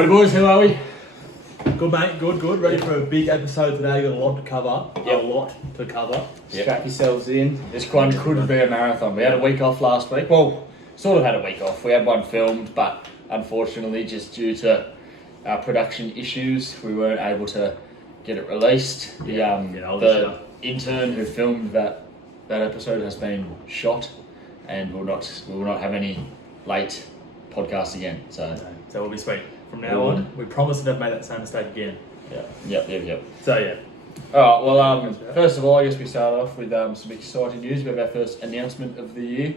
Alright boys, how are we? Good mate, good. Ready for a big episode today. Got a lot to cover. Yep. A lot to cover. Strap yourselves in. This one could be a marathon. We had a week off last week. Well, sort of had a week off. We had one filmed, but unfortunately, just due to our production issues, we weren't able to get it released. The intern who filmed that episode has been shot, and we will not have any late podcasts again. So we'll be sweet. From now on, we promise to never make that same mistake again. Yep. So yeah. Alright, well, first of all, I guess we start off with some exciting news. We have our first announcement of the year.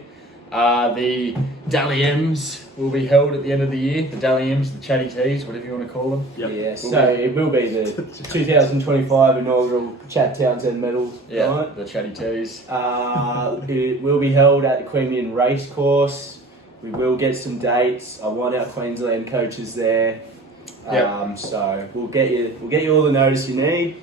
The Dally M's will be held at the end of the year. The Dally M's, the Chatty Teas, whatever you want to call them. Yep. Yeah, so it will be the 2025 inaugural Chad Townsend Medal. Yeah, right? The Chatty Teas. It will be held at the Queanbeyan Racecourse. We will get some dates. I want our Queensland coaches there. Yep. So we'll get you all the notice you need.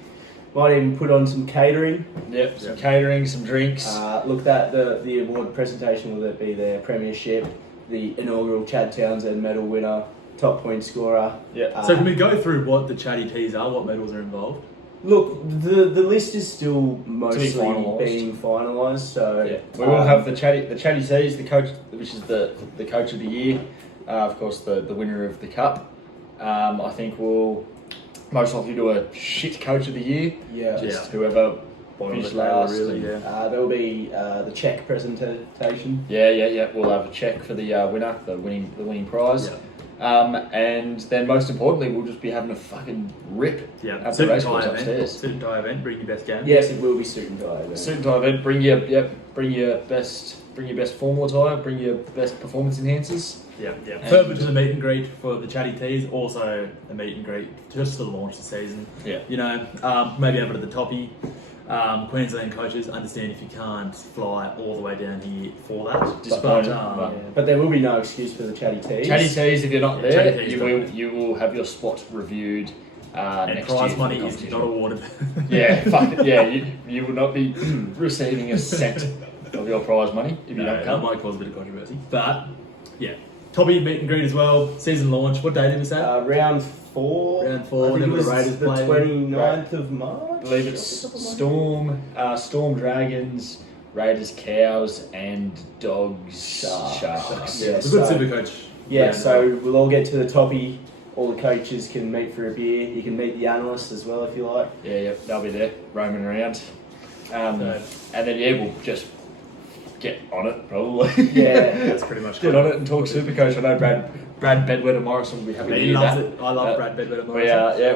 Might even put on some catering. Yep, some catering, some drinks. Look at the award presentation. Will be there? Premiership, the inaugural Chad Townsend Medal winner, top point scorer. Yeah. So can we go through what the Chatty Teas are, what medals are involved? Look, the list is still mostly finalised. being finalised. So Yeah. We will have the Chatty Teas, the coach, which is the coach of the year. Of course, the winner of the cup. I think we'll most likely do a shit coach of the year. Just whoever finished last. Really, there will be the check presentation. Yeah. We'll have a check for the winner, the winning prize. Yeah. And then most importantly, we'll just be having a fucking rip at the Suit and racecourse tie upstairs. Suit and tie event. Bring your best game. Yes, it will be suit and tie. Event. Suit and tie event. Bring your best formal attire. Bring your best performance enhancers. Yeah. Further to the meet and greet for the Chatty Teas, also the meet and greet just to launch the season. Yeah. You know, maybe over to the toppy. Queensland coaches understand if you can't fly all the way down here for that. But there will be no excuse for the Chatty Teas. Chatty Teas, if you're not there, Teas you will have your spot reviewed and next prize year. money is not awarded. You will not be receiving a cent of your prize money if you don't That come. might cause a bit of controversy. But yeah, toppy meet and greet as well. Season launch. What day did we say? Round 4. Round 4. I think it was the Raiders the play. 29th of March. I believe it's Storm Dragons, Raiders Cows, and Dogs Sharks. Yeah, It's a good so- super coach. Yeah, round. so we'll all get to the toppy. All the coaches can meet for a beer. You can meet the analysts as well if you like. Yeah, they'll be there roaming around. And then we'll just get on it probably. Yeah, That's pretty much Get on it and talk Supercoach. I know Brad Bedwetter Morrison will be happy to He hear loves that. it. I love Brad Bedwetter.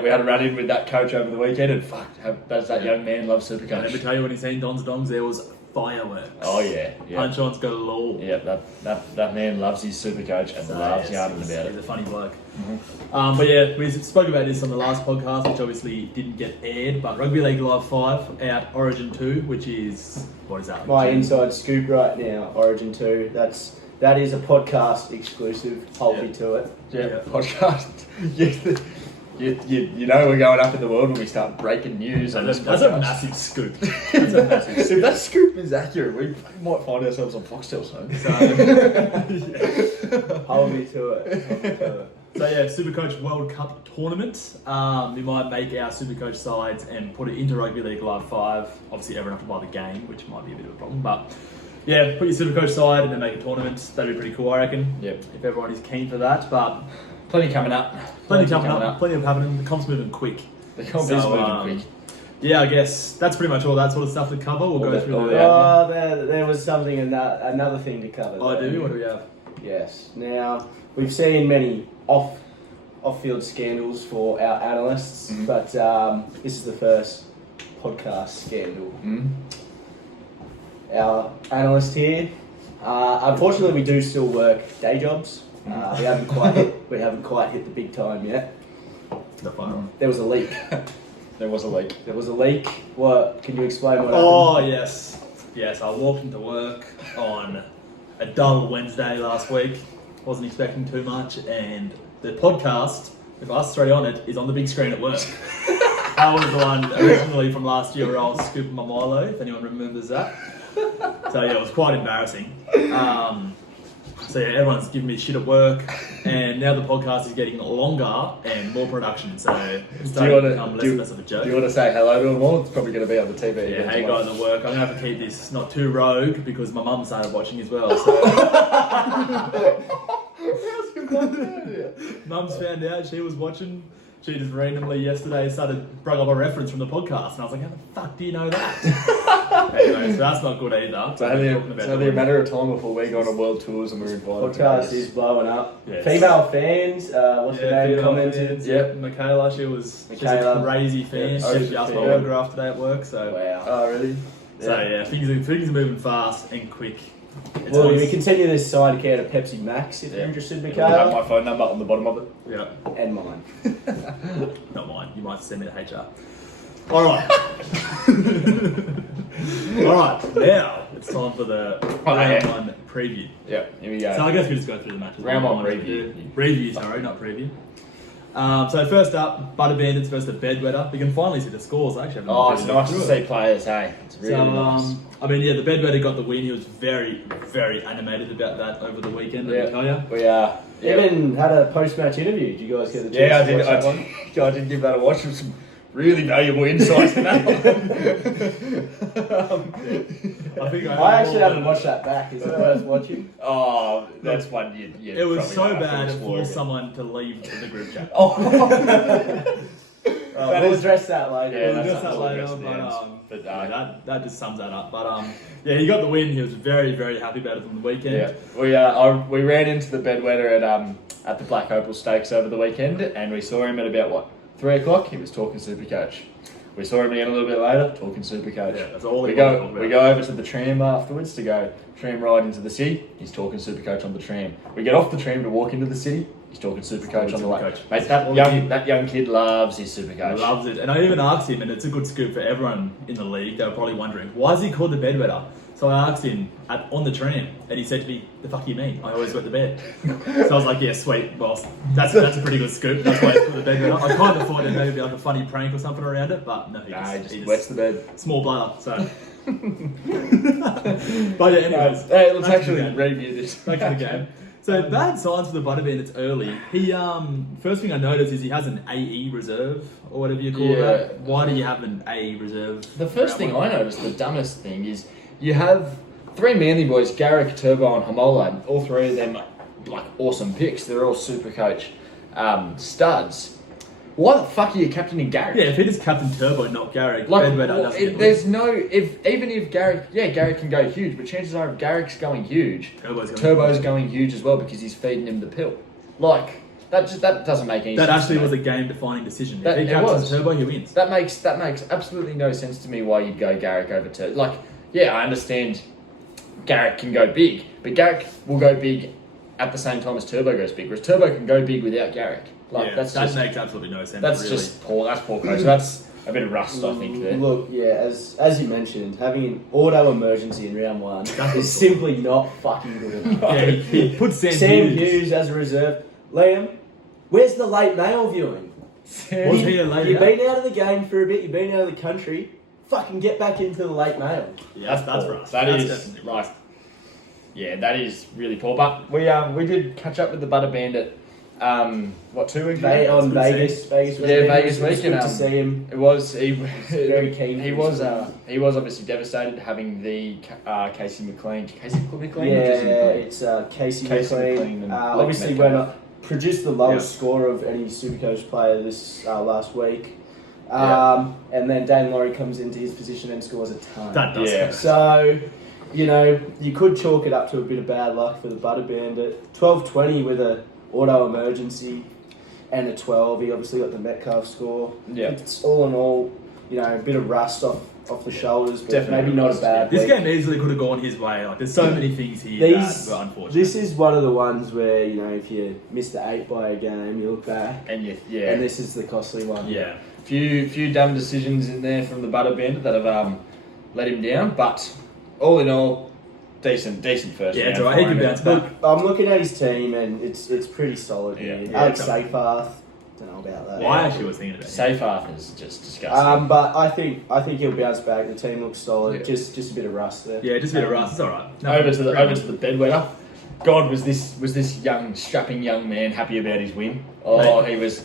We had a run in with that coach over the weekend, and does that young man love I never Supercoach? tell you when he's seen Don's Dongs, there was fireworks. Oh yeah. Punch-ons galore. Yeah, that man loves his Supercoach and loves yarning about He's it. a funny bloke. But yeah, we spoke about this on the last podcast, which obviously didn't get aired. But Rugby League Live 5 out Origin 2, which is what is that? My inside scoop right now, Origin 2. That is a podcast exclusive. Hold me to it. Yeah, podcast. You know we're going up in the world when we start breaking news on this That's a podcast. massive scoop. That's a massive If that scoop is accurate, we might find ourselves on Foxtel soon. Hold me to it. So yeah, Supercoach World Cup tournament. We might make our Supercoach sides and put it into Rugby League Live 5. Obviously, everyone have to buy the game, which might be a bit of a problem. But yeah, put your Supercoach side and then make a tournament. That'd be pretty cool, I reckon. Yep. If everyone is keen for that. But Plenty coming up. plenty coming up, plenty of happening. The comp's moving quick. The comp is moving quick. Yeah, I guess that's pretty much all that sort of stuff to cover. We'll go through the. Oh, there was something another thing to cover. Oh, do we? What do we have? Yes. Now we've seen many off-field scandals for our analysts, but this is the first podcast scandal. Our analyst here, unfortunately, we do still work day jobs. We haven't quite hit the big time yet. The final. There was a leak. There was a leak. What? Can you explain what Oh happened? yes. I walked into work on a dull Wednesday last week. Wasn't expecting too much, and the podcast with us three on it is on the big screen at work. That was the one originally from last year where I was scooping my Milo. If anyone remembers that. So yeah, it was quite embarrassing. So yeah, everyone's giving me shit at work, and now the podcast is getting longer and more production. So it's starting to become less and less of a joke. Do you want to say hello to them all? It's probably going to be on the TV. Yeah, again hey tomorrow. guys at work. I'm gonna have to keep this not too rogue because my mum started watching as well. So mum's found out she was watching. She just randomly yesterday brought up a reference from the podcast, and I was like, "How the fuck do you know that?" Anyway, so that's not good either. It's only a matter of time before we go on a world tours and we're invited. Podcast is blowing up. Yes. Female fans, what's her name? female Commented. fans. Yep. Michaela, she's a Michaela. crazy fan. Yep. She asked my Yeah. autograph today at work, so Wow. Oh, really? so yeah, things are moving fast and quick. It's Well, always- we continue this side account of Pepsi Max if you're Yeah. interested, I have Michaela. my phone number on the bottom of it. yeah, And mine. not mine. You might send me to HR. All right. All right. Now it's time for the round one preview. Yeah, here we go. So I guess we just go through the matches. Round one One, review. Review, sorry, not preview. So first up, Butter Bandits versus the Bedwetter. We can finally see the scores. I actually haven't Oh, it's really nice to looked see through it. players, hey? It's really So, nice. I mean, yeah, the Bedwetter got the win. He was very, very animated about that over the weekend, let me tell you. We are. Even had a post-match interview. Did you guys get the chance Yeah, I to did. watch that one? I did give that a watch. With some really valuable insights in that one. I think I actually haven't watched that back. Is it worth watching? Oh, that's one you. It was probably so have to bad it explore forced again. someone to leave the group chat. Oh, We'll address that later. Yeah, We'll that's address that something later, we'll address but, at the end. yeah, that just sums that up. But yeah, he got the win. He was very, very happy about it on the weekend. yeah. We ran into the bedwetter at the Black Opal Stakes over the weekend, and we saw him at about 3 o'clock. He was talking Supercoach. We saw him again a little bit later, talking Supercoach. Yeah, that's all we he go. wanted to talk about. We go over to the tram afterwards to go tram ride into the city. He's talking Supercoach on the tram. We get off the tram to walk into the city. He's talking Supercoach on the way. Supercoach. Mate, All that young kid loves his Supercoach. Loves it. And I even asked him, and it's a good scoop for everyone in the league. They were probably wondering, why is he called the Bedwetter? So I asked him on the tram, and he said to me, "The fuck do you mean? I always wet the bed." So I was like, "Yeah, sweet, boss. That's a pretty good scoop. That's why it's called the Bedwetter." I kind of thought there'd maybe be like a funny prank or something around it, but no, he just wets the bed. small bladder. So, but yeah, anyways, Hey, let's back to the actually game. review this. Back to the game. So bad signs for the Butter Bandits early. He first thing I noticed is he has an AE reserve or whatever you call Yeah. that. Why do you have an AE reserve? The first thing I noticed, the dumbest thing, is you have 3 Manly boys, Garrick, Turbo, and Hamola. All 3 of them, like, awesome picks. They're all Supercoach studs. Why the fuck are you captaining Garrick? Yeah, if it is Captain Turbo, not Garrick, Like, Bedwetter well, doesn't get there's no even if Garrick, Garrick can go huge, but chances are if Garrick's going huge, Turbo's going huge as well because he's feeding him the pill. Like that doesn't make any That sense. actually to me. was a game-defining decision. That- If he it captains was. Turbo, he wins. That makes absolutely no sense to me why you'd go Garrick over Turbo. Like, yeah, I understand Garrick can go big, but Garrick will go big at the same time as Turbo goes big, whereas Turbo can go big without Garrick. Like Yeah, that's that just makes absolutely no sense. that's really. just poor. That's poor coach. So that's a bit of rust, I think. There. Look, yeah, as you mentioned, having an auto emergency in round 1 is simply not fucking good enough. Yeah, he put Sam Sam Hughes as a reserve. Liam, where's the late mail viewing? Was he a late You've mail? been out of the game for a bit. You've been out of the country. Fucking get back into the late mail. Yeah, that's poor. right. That That's is definitely like, yeah, that is really poor. But we did catch up with the Butter Bandit. 2 weeks ago? On Vegas Vegas week. Vegas It was week, good and, to see him. It was Very keen He for was this he was obviously devastated having the Casey McLean. Casey McLean. Yeah, or Jesse McLean? it's Casey Casey McLean. McLean and Blake Obviously, Metcalf. went up, produced the lowest score of any Supercoach player this last week. And then Dane Laurie comes into his position and scores a ton. That does Yeah. happen. So, you could chalk it up to a bit of bad luck for the Butter Bandit. 12-20 with a auto emergency and a 12. He obviously got the Metcalf score. Yeah. It's all in all, a bit of rust off the shoulders, but Definitely maybe not a rust, bad This week. game easily could have gone his way. Like, there's so many things here that were unfortunate. This is one of the ones where, if you miss the 8 by a game, you look back, And and this is the costly one. Yeah. few dumb decisions in there from the Butter Bandit that have let him down. But all in all, decent first Yeah, round. it's alright. He for can him. bounce back. Look, I'm looking at his team, and it's pretty solid Yeah. here. Yeah, Alex it's alright. Seyfarth, don't know about that. Well, I actually was thinking about him. Safe Arth is just disgusting. But I think he'll bounce back. The team looks solid. Yeah. just a bit of rust there. Yeah, just a bit of rust. It's alright. over to the bedwetter. God, was this young, strapping young man happy about his win? Oh, he was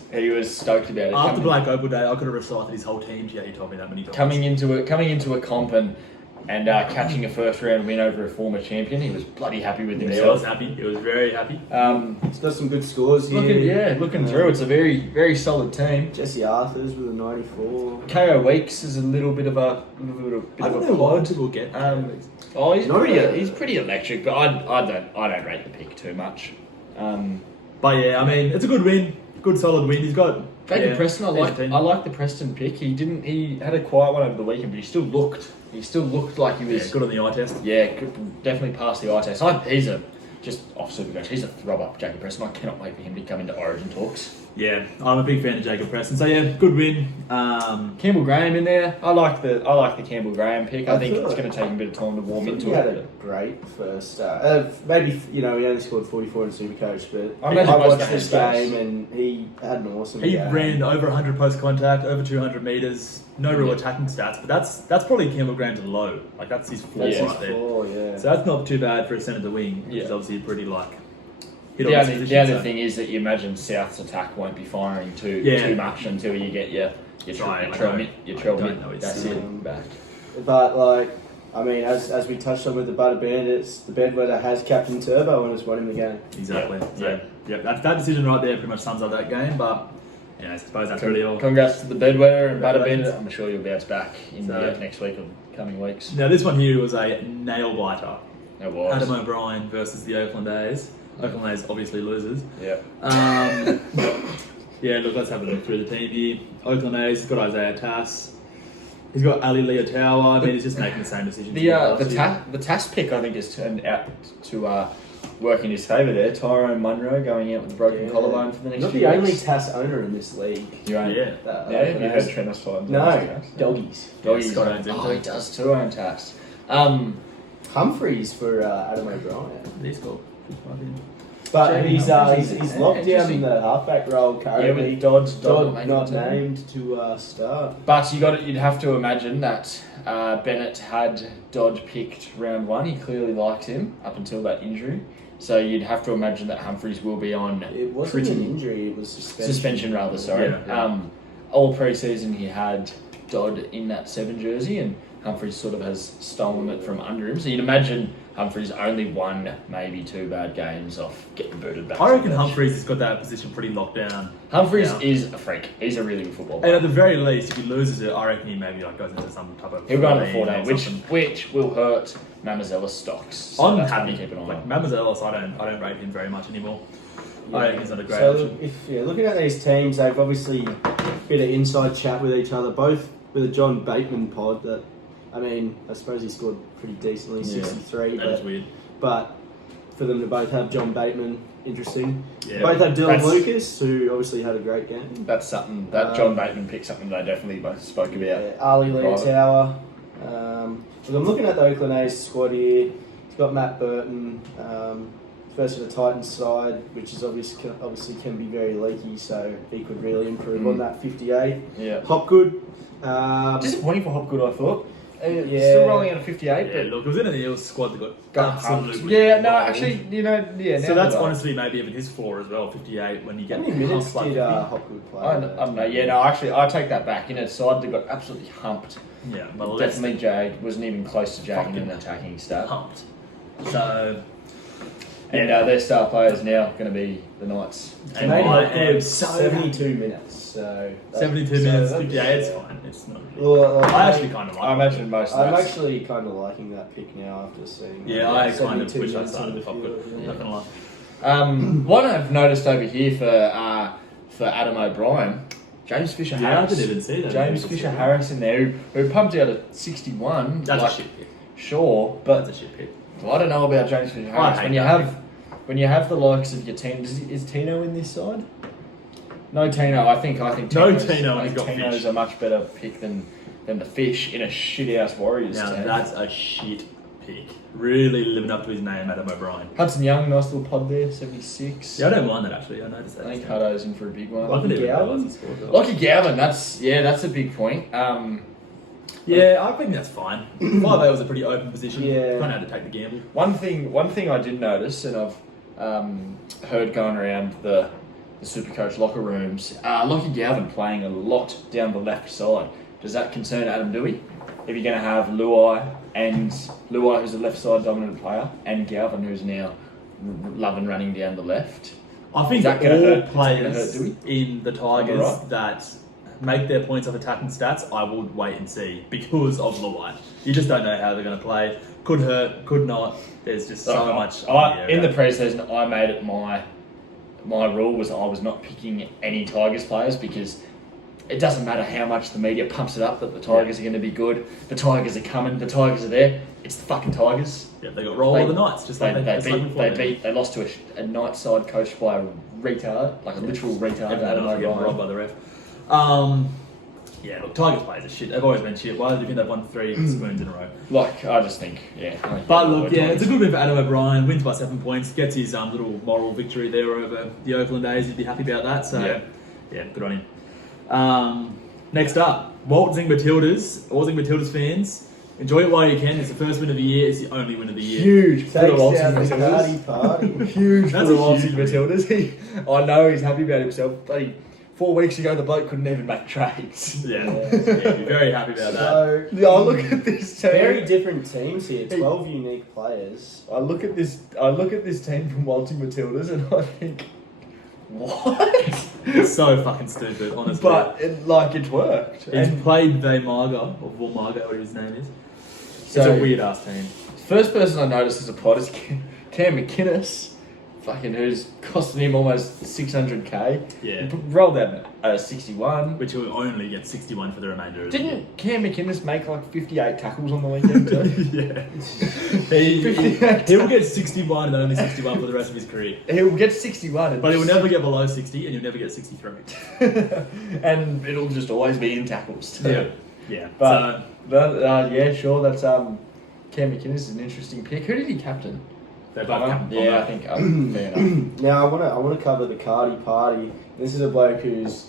stoked about it. After Black Opal Day, I could have recited his whole team to you. He told me that many times. Coming into a comp and catching a first round win over a former champion, he was bloody happy with He was himself. happy. He was very happy. He's got some good scores here. Looking through, it's a very, very solid team. Jesse Arthurs with a 94. KO Weeks is a little bit of a I don't know why people get. He's pretty electric, but I don't rate the pick too much. But yeah, I mean, it's a good win. Good solid win. He's got. Jacob yeah, Preston, I like the Preston pick. He had a quiet one over the weekend, but he still looked like he was good on the eye test. Yeah, definitely passed the eye test. He's just off Supercoach. He's a throw up, Jacob Preston. I cannot wait for him to come into Origin talks. Yeah, I'm a big fan of Jacob Preston. So yeah, good win. Campbell Graham in there. I like the Campbell Graham pick. I think feel it's like- going to take him a bit of time to warm into He had a it. great first start. Maybe, he only scored 44 in Supercoach, but I I imagine most watched of this his games. game and he had an awesome He game. ran over 100 post contact, over 200 meters. No real attacking stats, but that's probably Campbell Graham's low. Like that's his floor Yeah. right there. Four, yeah. So that's not too bad for a centre to wing, which is Yeah. obviously pretty hit The on his only position, so- thing is that you imagine South's attack won't be firing too much until you get your Right, I trail don't- mid. I don't know, it's That's still- it. Back. But as we touched on with the Butter Bandits, the Bedwetter has Captain Turbo and has won him the game. Exactly. Yeah. So, that decision right there pretty much sums up that game. But I suppose that's really all. Congrats to the Bedwetter and Butter Congratulations. Bandit. I'm sure you'll bounce back in So- next week or coming weeks. Now this one here was a nail biter. It was. Adam O'Brien versus the Oakland A's. Oakland A's obviously losers. Yeah. Yeah, look, let's have a look through the team here. Oakland A's, he's got Isaiah Tass. He's got Ali Leotawa. I mean, he's just making the same decisions. The Tass pick I think has turned out to work in his favour there. Tyrone Munro going out with a broken collarbone for the next Not few the only weeks. TAS owner in this league. You own, Yeah. have you heard Trent Oswald? No, doggies. Doggies. Scott owns him Oh, too. he does too own Tass. Humphreys for Adam O'Brien. He's got 55 in. But Jamie he's Humphries. locked down Interesting. in the halfback role Yeah, currently. with Dodd Not making the team. named to start. But you'd have to imagine that Bennett had Dodd picked round one. He clearly likes him up until that injury. So you'd have to imagine that Humphries will be on It wasn't an injury, it was suspension. suspension rather, sorry. Yeah. All pre-season he had Dodd in that 7 jersey and Humphries sort of has stolen it from under him. So you'd imagine Humphries only won maybe 2 bad games off getting booted back. I to reckon the bench. Humphries has got that position pretty locked down. Humphries Yeah. is a freak. He's a really good football And player. at the very least, if he loses it, I reckon he maybe goes into some type of. He'll go on the 14 14, or which something. will hurt Mamazella's stocks. So I'm that's happy. one to keep an eye Like on. Mamazelos, I don't rate him very much anymore. I reckon he's not a great So option. looking at these teams, they've obviously bit of inside chat with each other, both with a John Bateman pod that, I suppose he scored pretty decently, Yeah. 63, That is weird. but for them to both have John Bateman, interesting. Yeah. Both have Dylan That's- Lucas, who obviously had a great game. That's something that John Bateman picked something they definitely both spoke about. Ali Right. Leotawa. Look, I'm looking at the Oakland A's squad here. It's got Matt Burton, first of the Titans side, which is obviously can be very leaky, so he could really improve on that 58. Yeah. Hopgood. Disappointing for Hopgood, I thought. Yeah. Still rolling out of 58, Yeah, but look, it was in an Eels squad that got got absolutely humped. Yeah, no, rolled. actually, yeah. So now that's that I- honestly maybe even his floor as well, 58, when you How get many minutes humped like did 50. Hopgood play? I don't know. Yeah, no, actually, I take that back. In a side that got absolutely humped. Yeah, well, let's Definitely jagged. Wasn't even close to jagging Fucking an attacking stat. humped. So, And their star players now going to be the Knights. and Made I Hopgood am so 72 minutes. So 72 so minutes, that's- 58, it's fine. It's not. Well, I actually kind of like I it. imagine most of I'm that's- actually kind of liking that pick now after seeing. Yeah, I kind of 72 wish I minutes started on with the Hopgood. field, Not gonna lie. One I've noticed over here for Adam O'Brien, James Fisher Yeah, I Harris. didn't even see that. James Fisher Harris in there, who pumped out a 61. That's like, a shit pick. Sure, but That's a shit pick. I don't know about James Fisher Harris. hate When you that have the likes of your team, is Tino in this side? No Tino. I think No Tino's, Tino, I and he's think got Tino's Fish. a much better pick than the Fish in a shit ass Warriors Now team. that's a shit pick. Really living up to his name, Adam O'Brien. Hudson Young, nice little pod there, 76. Yeah, I don't mind that actually. I noticed that. I think Hutto's in for a big one. I didn't even Galvin? realise he scored. Well. Lockie Galvin, that's a big point. Yeah, I think that's fine. 5'8" was a pretty open position. Yeah. Kind of had to take the gamble. One thing I did notice, and heard going around the Supercoach locker rooms, Lockie Galvin playing a lot down the left side. Does that concern Adam Dewey? If you're going to have Luai, who's a left side dominant player, and Galvin, who's now loving running down the left. I think Is that gonna all hurt? Is that players gonna hurt Dewey? in the Tigers Alright. that make their points off attacking stats, I would wait and see because of Luai. You just don't know how they're going to play. Could hurt, could not. There's just so much. In the preseason, I made it my rule was I was not picking any Tigers players because it doesn't matter how much the media pumps it up that the Tigers are going to be good. The Tigers are coming. The Tigers are there. It's the fucking Tigers. Yeah, they got roll of the Knights. Just like They lost to a night side coached by a retard, like a literal retard. Everyone else getting robbed by the ref. Yeah, look, Tigers players are shit. They've always been shit. Why do you think they've won 3 spoons in a row? Like, I just think, yeah. But look, yeah, it's a good win for Adam O'Brien. Wins by 7 points. Gets his little moral victory there over the Oakland A's. He'd be happy about that. So, yeah, good on him. Next up, Waltzing Matildas fans. Enjoy it while you can. It's the first win of the year. It's the only win of the year. Huge for the Takes Waltzing out the Matildas. party. Huge That's for the a Waltzing huge Matildas. I know he's happy about himself. Bloody 4 weeks ago, the bloke couldn't even make trades. Yeah, be very happy about that. So, Yeah, I look at this team. very different teams here. 12 unique players. I look at this team from Waltzing Matildas, and I think, what? It's so fucking stupid, honestly. But it's worked. he's And played Vaymarga, or Vormarga, whatever his name is. So- It's a weird ass team. first person I noticed as a pod is Cam McInnes, fucking who's costing him almost 600k. Yeah. Rolled out a 61. Which will only get 61 for the remainder of the year. Didn't Cam McInnes make like 58 tackles on the weekend too? Yeah. He'll get 61 and only 61 for the rest of his career. He'll get 61, But he'll never get below 60 and he'll never get 63. and it'll just always be in tackles too. Yeah. But yeah, sure. That's Cam McInnes is an interesting pick. Who did he captain? They're both captain Yeah, I Ponga. think fair enough. Now I want to cover the Cardi party. This is a bloke whose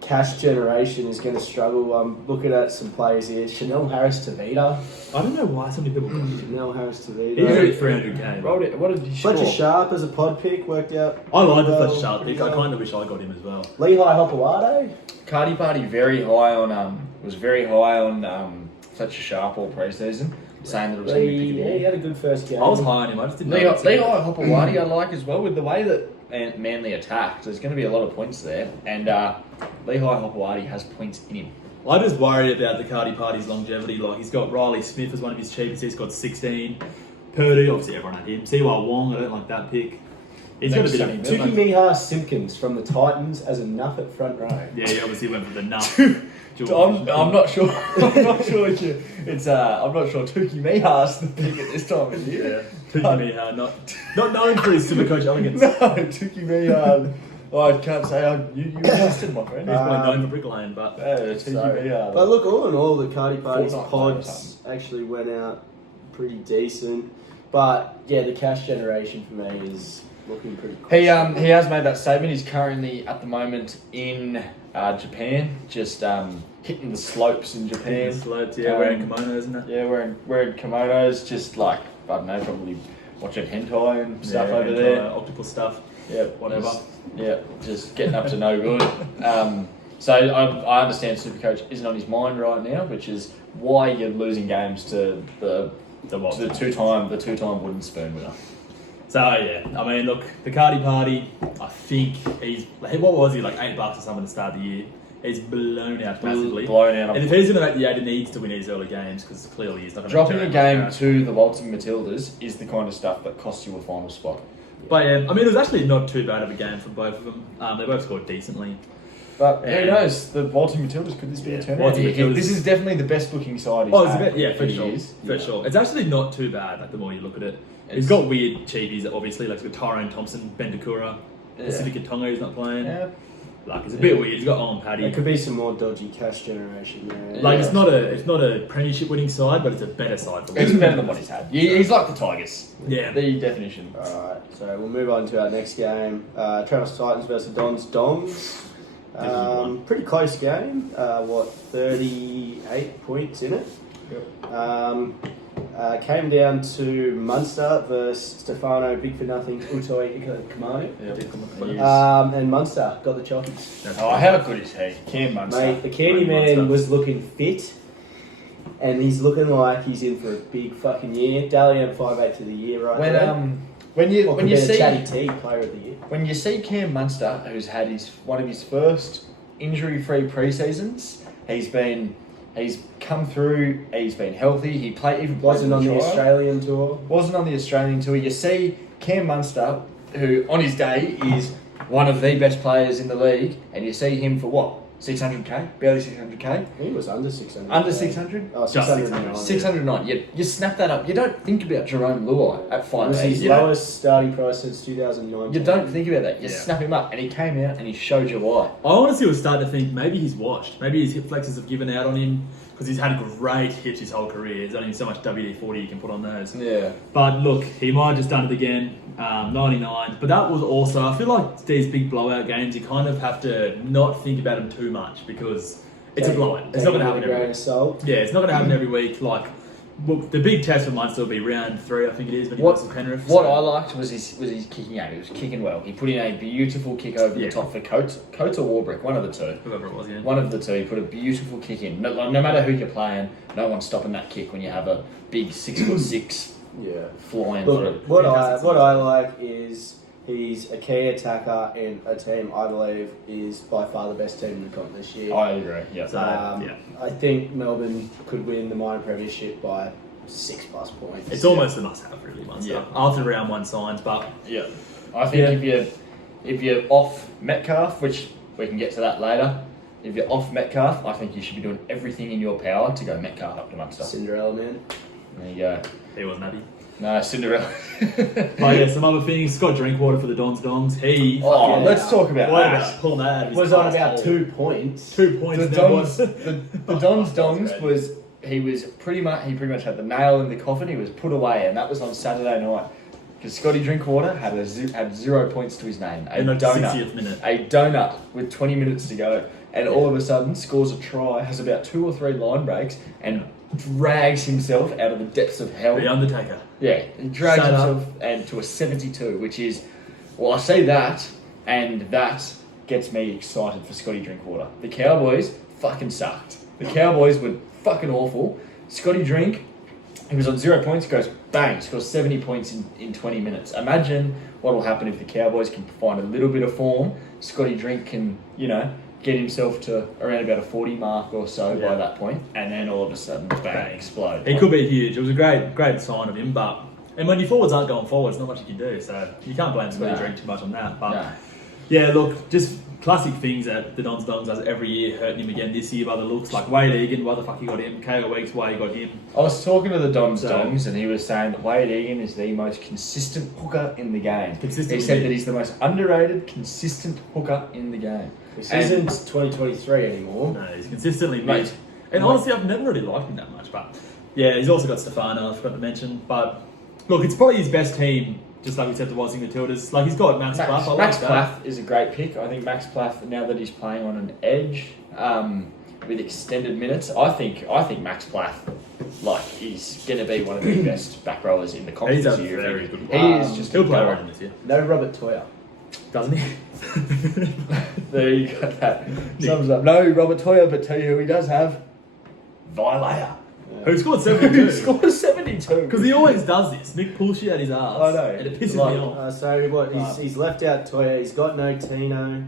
cash generation is going to struggle. I'm looking at some players here. Chanel Harris Tavita. I don't know why so many people got him. Chanel Harris He's Tavita. only 300k. Rolled it. What did he score? Fletcher Sharp as a pod pick worked out. I like the well. Fletcher Sharp pick. I kind of wish I got him as well. Lehigh Hopewado. Cardi Party very high on Fletcher Sharp all pre-season, saying that it was going to be picking Yeah, he had a good first game. I was high on him. I just didn't know. Lehigh Hopewadi I like as well with the way that Manly attacked. There's going to be a lot of points there, and Lehigh Hopewadi has points in him. I just worry about the Cardi Party's longevity. Like, he's got Riley Smith as one of his cheapest. He's got 16. Purdy, obviously everyone had him. T.Y. Wong, I don't like that pick. He's got a Next bit Sonny of... Milner. Tuki Mihar Simpkins from the Titans as a nuff at front row. Yeah, he obviously went for the nut. I'm not sure. I'm not sure Tuki Mihar's the pick at this time of year. Yeah, Tuki Mihar, not known for his Supercoach elegance. No, Tuki Mihar. I can't say you existed, my friend. He's probably known for bricklaying, but... Tuki Mihar. But look, all in all, the Cardi Party's Fortnite pods actually went out pretty decent. But yeah, the cash generation for me is looking pretty cool. He has made that statement. He's currently at the moment in Japan, just hitting the slopes in Japan. Slopes, yeah, wearing kimonos and that. Yeah, wearing kimonos, just like I don't know, probably watching hentai and stuff Yeah, over and, there. Octopus stuff. Yeah, whatever. Just getting up to no good. So I understand Supercoach isn't on his mind right now, which is why you're losing games to the two-time wooden spoon winner. So yeah, I mean, look, the Cardi Party. I think what was he like $8 or something to start the year? He's blown out massively. Blown out. And if he's going to make the 8, he needs to win his early games because clearly he's not going to Dropping a game to the Waltzing Matildas is the kind of stuff that costs you a final spot. But yeah, I mean, it was actually not too bad of a game for both of them. They both scored decently. But who Yeah. knows? The Waltzing Matildas, could this be a turnaround? Waltzing Matildas. This is definitely the best looking side he's Oh, it's a had bit, yeah, for in sure. years. For sure. It's actually not too bad, like, the more you look at it. He's It's- got weird cheapies, obviously, like he's got Tyrone Thompson, Bendakura, Yeah. Pacific Tonga who's not playing. Yeah. Like, it's a bit weird. He's got Owen Paddy. There could be some more dodgy cash generation there. Like, Yeah. it's not a premiership winning side, but it's a better side for It's him. better than what he's had. He's like the Tigers. Yeah. The definition. Alright, so we'll move on to our next game. Travis Titans versus Dons Dongs. Pretty close game. 38 points in it. Came down to Munster versus Stefano Big for Nothing Utoi Kamanu. And Munster got the chockies. Oh, how good is he? Cam Munster. Mate, the Candy Man was looking fit, and he's looking like he's in for a big fucking year. Dalian 5'8" of the year right there. When you see Chatty T Player of the Year. when you see Cam Munster, who's had one of his first injury-free pre-seasons, he's come through. He's been healthy. He Wasn't on the trial. Australian tour. Wasn't on the Australian tour. You see Cam Munster, who on his day is one of the best players in the league, and you see him for what? 600k? Barely 600k? He was under 600. Under 600? Oh, Just 609. 609. You snap that up. You don't think about Jerome Luai at It was 5'8". his You don't- lowest starting price since 2019. You don't think about that. You Yeah. snap him up, and he came out and he showed you why. I honestly was starting to think maybe he's washed. Maybe his hip flexors have given out on him because he's had great hips his whole career. There's only so much WD-40 you can put on those. Yeah. But look, he might have just done it again. 99. But that was also, I feel like these big blowout games, you kind of have to not think about them too much because it's a blowout. It's not going to happen every week. Salt. Yeah, it's not going to happen every week. Like, well, the big test for Munster will be round 3, I think it is, when he What- goes to Penrith. What so- I liked was his kicking game. He was kicking well. He put in a beautiful kick over Yeah. the top for Coates or Warbrick, one of the two. Whoever it was, yeah. One of the two. He put a beautiful kick in. No matter who you're playing, no one's stopping that kick when you have a big 6'6" Yeah. flying through. Look, what I like is he's a key attacker in a team I believe is by far the best team in the comp this year. I agree. Yeah. So, yeah. yeah. I think Melbourne could win the minor premiership by 6+ points. It's almost a must-have, really, Munster. Yeah. After round 1 signs, but Yeah. I think if you're off Metcalf, which we can get to that later, if you're off Metcalf, I think you should be doing everything in your power to go Metcalf up to Munster. Cinderella man. There you go. he wasn't happy. No, Cinderella. But yeah, some other things. Scott Drinkwater for the Dons Dongs. He Oh, Fucking let's hell. talk about what that. about pulling that out of his Was on class about hole. 2 points. 2 points. The now, Dons, boys. the Dons Dongs he pretty much had the nail in the coffin. He was put away, and that was on Saturday night. Because Scotty Drinkwater had 0 points to his name. in the 60th minute. A donut with 20 minutes to go, and all of a sudden scores a try, has about 2 or 3 line breaks, and drags himself out of the depths of hell. The Undertaker. Yeah, he drags Shut up. himself and to a 72, which is, well, I see that, and that gets me excited for Scotty Drinkwater. The Cowboys fucking sucked. The Cowboys were fucking awful. Scotty Drink, he was on 0 points, goes bang, scores 70 points in 20 minutes. Imagine what will happen if the Cowboys can find a little bit of form. Scotty Drink can, get himself to around about a 40 mark or so by that point, and then all of a sudden, bang, explode. He could be huge. It was a great sign of him, but and when your forwards aren't going forwards, not much you can do. So you can't blame Scotty No. Drink too much on that. But No. yeah, look, just classic things that the Dons does every year, hurting him again this year by the looks. Like Wade Egan, why the fuck you got him? KO Weeks, why you got him? I was talking to the Dons So- Dongs, and he was saying that Wade Egan is the most consistent hooker in the game. Consistent, He said yeah. that he's the most underrated, consistent hooker in the game. This And- isn't 2023 anymore. No, he's consistently mid. Mate. And honestly, I've never really liked him that much. But yeah, he's also got Stefano, I forgot to mention. But look, it's probably his best team, just like we said, the Wazing Matildas. Like, he's got Max Plath. I Max like that. Plath is a great pick. I think Max Plath, now that he's playing on an edge with extended minutes, I think Max Plath, he's going to be one of the best back rowers in the He's conference a this year. very good He player. is just He'll a play goer. Origin this year, No Robert Toyer. doesn't he? There you go. That sums up. No Robert Toyer, but tell you who he does have. Vilea. Who scored Who 72? scored 72. Because he always does this. Nick pulls shit out his ass. I know. And it pisses Like- me off. So what? He's left out Toyer. He's got no Tino.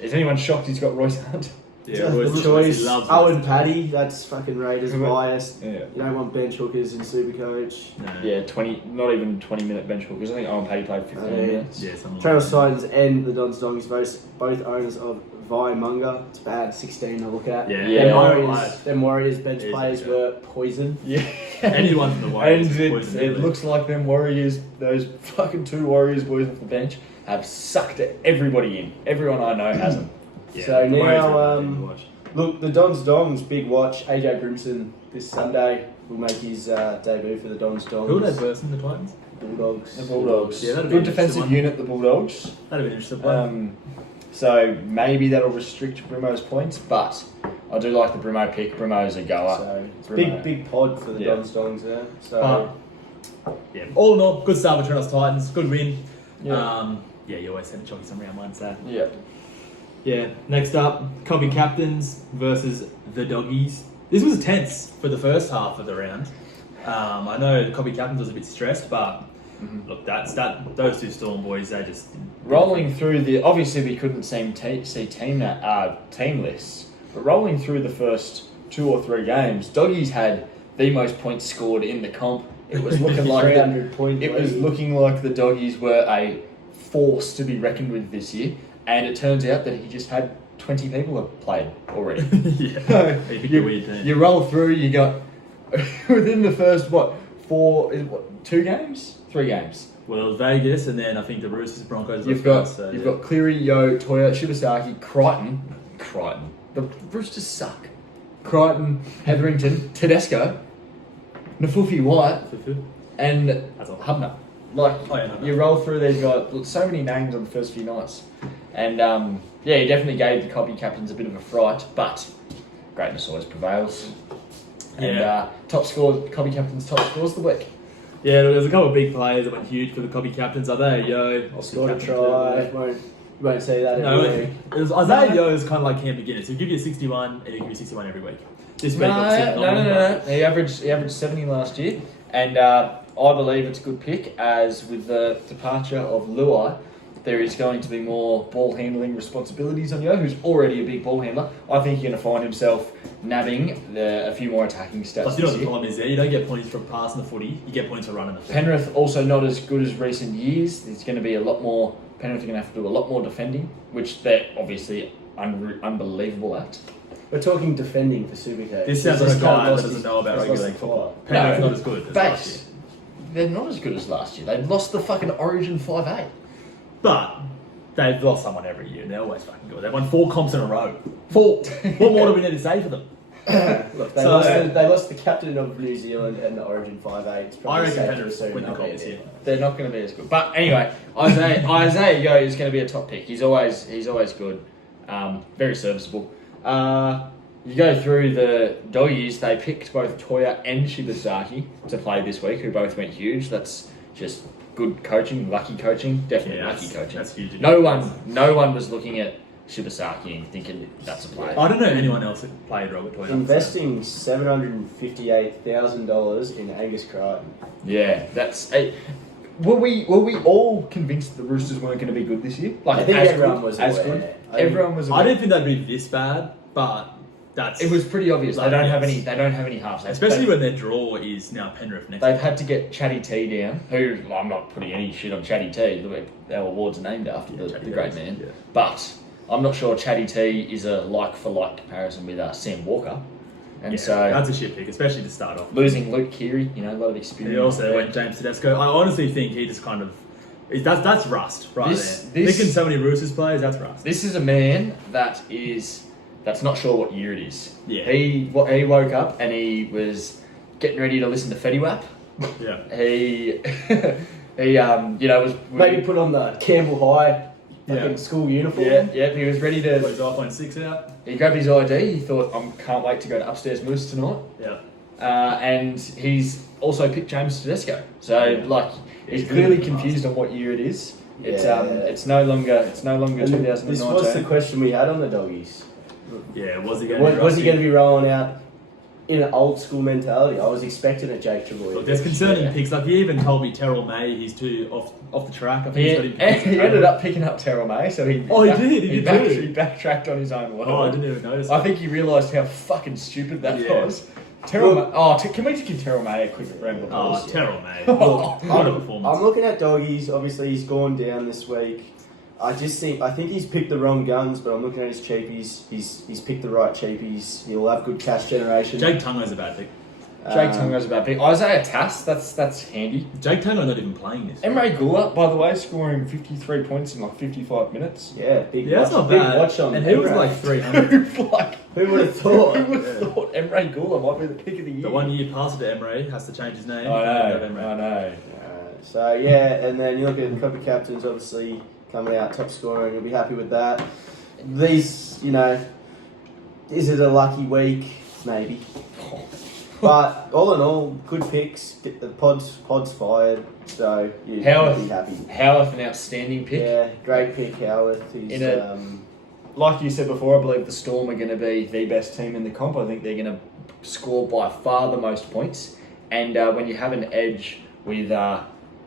Is anyone shocked he's got Royce Hunt? Yeah, The Royce choice. he loves Owen it. Paddy. That's fucking Raiders biased. Yeah. You don't want bench hookers in Supercoach. No. Yeah, 20, not even 20-minute bench hookers. I think Owen Paddy played 15 Yeah. minutes. Yeah, something Travis like Sidens and the Dons Dongs, both owners of Vi Munga. It's bad 16 to look at. Yeah. Yeah. Them Warriors bench It is, players yeah. were poison. Yeah. that. Anyone from the Warriors. And is poison, it really. looks like them Warriors, those fucking 2 Warriors boys off the bench, have sucked everybody in. Everyone I know has them. Yeah, So the Warriors now, are really good to watch. Look, the Dons Dongs, big watch. AJ Grimson this Sunday will make his debut for the Dons Dongs. Who are they versing, the Titans? Bulldogs. The Bulldogs. Yeah, that'd be Good an defensive interesting one. unit, the Bulldogs. That'd be an interesting play. So maybe that'll restrict Brimo's points, but I do like the Brimo pick. Brimo's a goer. So it's Brimo. big pod for the Yeah. Dons Dongs there. So Yeah. All in all, good start for Toronto Titans. Good win. Yeah. You always send a chalky some round one, so. Yeah. Yeah. Next up, Cobby Captains versus the Doggies. This was tense for the first half of the round. I know the Cobby Captains was a bit stressed, but look, those two Storm boys, they just Rolling through the, obviously we couldn't see team lists, but rolling through the first 2 or 3 games, Doggies had the most points scored in the comp. It was looking like 300 point it was lead. looking like the Doggies were a force to be reckoned with this year, and it turns out that he just had 20 people have played already. yeah. They picked a weird team. You roll through, you got within the first 2 games, 3 games. Well, it was Vegas, and then I think the Roosters, Broncos. You've got Cleary, Yo, Toya, Shibasaki, Crichton. The Roosters suck. Crichton, Hetherington, Tedesco, Nafufi White, and That's all. Hubner. Like No. you roll through these guys, so many names on the first few nights, and he definitely gave the Cobby Captains a bit of a fright, but greatness always prevails. And Cobby Captains top scores of the week. Yeah, there was a couple of big players that went huge for the Cobby Captains. Isaiah Yo Scored a try. You won't see that No, every week. it was Isaiah Yo is kind of like Cam McGuinness. He'll give you a 61 and he'll give you 61 every week. This week, obviously, No. He averaged 70 last year, and I believe it's a good pick. As with the departure of Luai, there is going to be more ball handling responsibilities on Yo, who's already a big ball handler. I think you're going to find himself nabbing a few more attacking stats. But you know this what the year. problem is there? You don't get points for passing the footy, you get points for running the footy. Penrith also not as good as recent years. There's going to be a lot more. Penrith are going to have to do a lot more defending, which they're obviously unbelievable at. We're talking defending for Supercoach. This sounds like a guy that doesn't know about regular league football. Penrith's not as good as last year. They're not as good as last year. They lost the fucking Origin 5-8. But they've lost someone every year and they're always fucking good. They've won 4 comps in a row. 4! What more do we need to say for them? Look, they lost the captain of New Zealand and the Origin 5-8. It's I probably reckon safe to Penrith assume win the they'll be comp this there. year. They're not going to be as good. But anyway, Isaiah Yo is going to be a top pick. He's always good. Very serviceable. You go through the Doggies, they picked both Toya and Shibasaki to play this week, who both went huge. That's just good coaching, lucky coaching, definitely lucky coaching. That's huge. No one was looking at Shibasaki and thinking that's a player. I don't know anyone else that played Robert Toya. Investing $758,000 in Angus Crichton. Yeah, that's. Were we all convinced the Roosters weren't going to be good this year? Like I think as everyone good, was as aware. good. I Everyone was. I Aware. didn't think they'd be this bad, but that's It was pretty obvious. Like, They don't have yes. any. They don't have any halves. especially when their draw is now Penrith next. They've had to get Chatty T down. Who I'm not putting any shit on Chatty T. Our awards are named after the Chatty great T, man. yeah. But I'm not sure Chatty T is a like for like comparison with Sam Walker, and Yeah, so that's a shit pick, especially to start off. losing Luke Keary, a lot of experience. He also went James Tedesco. I honestly think he just kind of that's rust right This- there. Picking so many Roosters players, that's rust. This is a man that's not sure what year it is. Yeah. He woke up and he was getting ready to listen to Fetty Wap. Yeah. He was Maybe put on the Campbell High fucking Yeah. school uniform. Yeah, he was ready Got to. his iPhone 6 out. He grabbed his ID. He thought, I can't wait to go to Upstairs Moose tonight. Yeah. And he's also picked James Tedesco. So he's Yeah. clearly confused on what year it is. It's Yeah. it's no longer And 2019. this was the question we had on the Doggies. Yeah, was he going to be Was he rusty? going to be rolling out in an old school mentality? I was expecting a Jake Travoy. Look, there's concerning Yeah. picks. Like, he even told me Terrell May, he's too off the track. I think he's got him He ended up picking up Terrell May, so he Oh, he did? He did too? he backtracked on his own word. Oh, I didn't even notice. I think he realised how fucking stupid that Yeah. was. Terrell May, can we just give Terrell May a quick round of applause? Oh, Terrell May. What a performance. I'm looking at Doggies. Obviously, he's gone down this week. I think he's picked the wrong guns, but I'm looking at his cheapies. He's picked the right cheapies. He'll have good cash generation. Jake Tungo's a bad pick. Jake Tungo's about big. Isaiah Tass, that's handy. Jake Tungo not even playing this. Emre Gula, by the way, scoring 53 points in 55 minutes. Yeah, big. Yeah, that's watch, not big bad. watch on And he was Emre. like 300. Who would have thought? Who would have thought Emre Gula might be the pick of the year? The 1 year passer to Emre has to change his name. I know. So yeah, and then you look at the Copper Captains, obviously coming out top scoring. You'll be happy with that. These, Is it a lucky week? Maybe. But all in all, good picks. The pod's fired, so you'd be happy. Howarth, an outstanding pick. Yeah, great pick, Howarth. He's, like you said before, I believe the Storm are going to be the best team in the comp. I think they're going to score by far the most points. And when you have an edge with the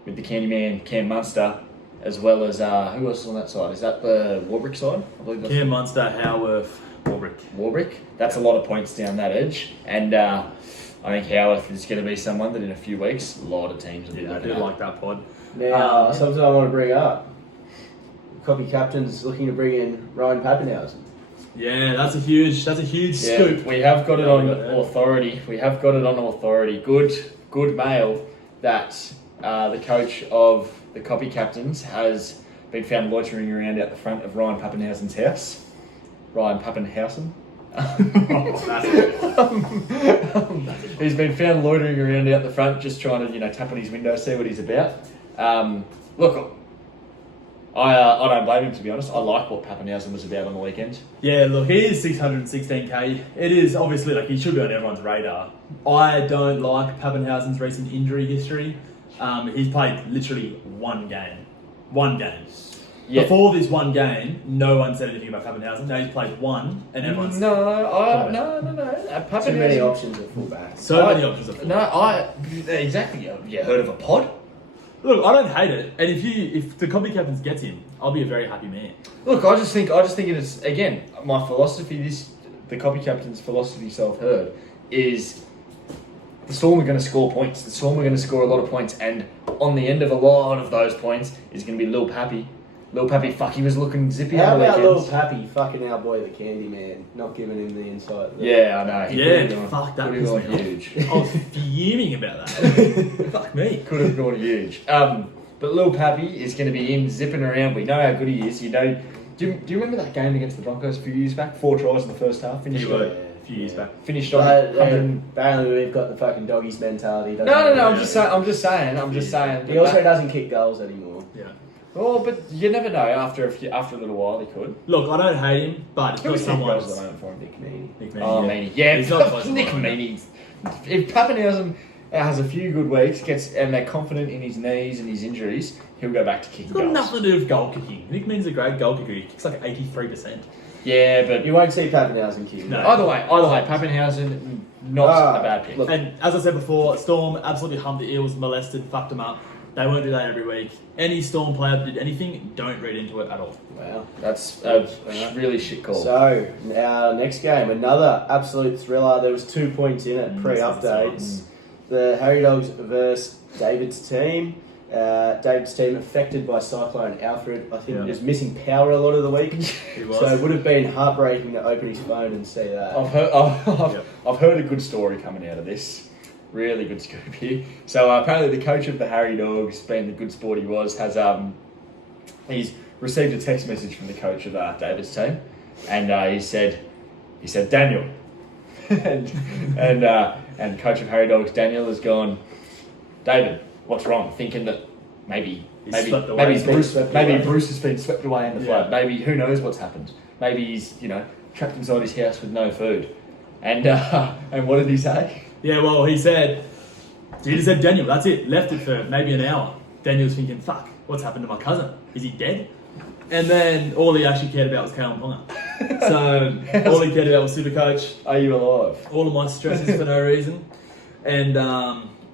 Candyman, Cam Munster, as well as who else is on that side? Is that the Warbrick side? I believe that's Cam Munster, Howarth, Warbrick. That's a lot of points down that edge. And I think Howarth is going to be someone that in a few weeks, a lot of teams will be Yeah, I looking do at. like that pod. Now, something I want to bring up. Copy Captain's looking to bring in Ryan Pappenhausen. Yeah, that's a huge scoop. We have got it Yeah, on we got that. authority. We have got it on authority. Good mail that the coach of the Copy Captains has been found loitering around out the front of Ryan Pappenhausen's house. Ryan Pappenhausen. He's been found loitering around out the front, just trying to tap on his window, see what he's about. Look, I don't blame him, to be honest. I like what Pappenhausen was about on the weekend. Yeah, look, he is 616k. It is obviously like he should be on everyone's radar. I don't like Pappenhausen's recent injury history. He's played literally one game. Yeah. Before this one game, no one said anything about Pappenhausen. Now he's played one, and everyone's No. Too many Pappenhausen. options at fullback. so many options. Of Exactly. You heard of a pod? Look, I don't hate it, and if the Copy Captains gets him, I'll be a very happy man. Look, I just think it is, again, my philosophy. The Copy Captain's philosophy, self-heard, is the Storm are going to score points. The Storm are going to score a lot of points, and on the end of a lot of those points is going to be Lil Pappy. Lil Pappy, he was looking zippy How on the about Lil weekends. Pappy fucking our boy the Candyman, not giving him the insight? Yeah, I know. He Yeah, could have fuck, that could have pissed gone me off. huge. I was fuming about that. Fuck me. Could have gone huge. But Lil Pappy is going to be in, zipping around. We know how good he is. Do you remember that game against the Broncos a few years back? 4 tries in the first half. Finished He on would. A few years back. Finished on But, 100. apparently we've got the fucking doggies mentality. No. doesn't I'm just saying. He also doesn't kick goals anymore. Yeah. Oh, but you never know. After a little while, he could. Look, I don't hate him, but Who if was someone at the moment for him? Nick Meaney. Nick Meaney, Oh, yeah. Meaney. Yeah, He's not close to Nick mine. Meaney. If Pappenhausen has a few good weeks, and they're confident in his knees and his injuries, he'll go back to kicking It's got goals. nothing to do with goal kicking. Nick Meaney's a great goal kicker. He kicks like 83%. Yeah, but You won't see Pappenhausen kicking. No. either way, Pappenhausen, not a bad pick. look. And as I said before, Storm absolutely humped the Eels, molested, fucked them up. They won't do that every week. Any Storm player that did anything, don't read into it at all. Wow. That's a really shit call. So, our next game, another absolute thriller. There was 2 points in it, pre-updates. The Harry Dogs versus David's team. David's team affected by Cyclone Alfred. I think Yeah. he was missing power a lot of the week. He was. So it would have been heartbreaking to open his phone and see that. I've heard a good story coming out of this. Really good scoop here. So apparently the coach of the Harry Dogs, being the good sport he was, has he's received a text message from the coach of David's team, and he said Daniel, and coach of Harry Dogs Daniel has gone, David, what's wrong? Thinking that maybe swept away. He's been Bruce swept away. has been swept away in the Yeah. flood. Maybe who knows what's happened. Maybe he's trapped inside his house with no food. And what did he say? Yeah, well, he just said Daniel, that's it. Left it for maybe an hour. Daniel's thinking, fuck, what's happened to my cousin? Is he dead? And then all he actually cared about was Kalen Ponga. So all he cared about was Supercoach. Are you alive? All of my stresses for no reason. And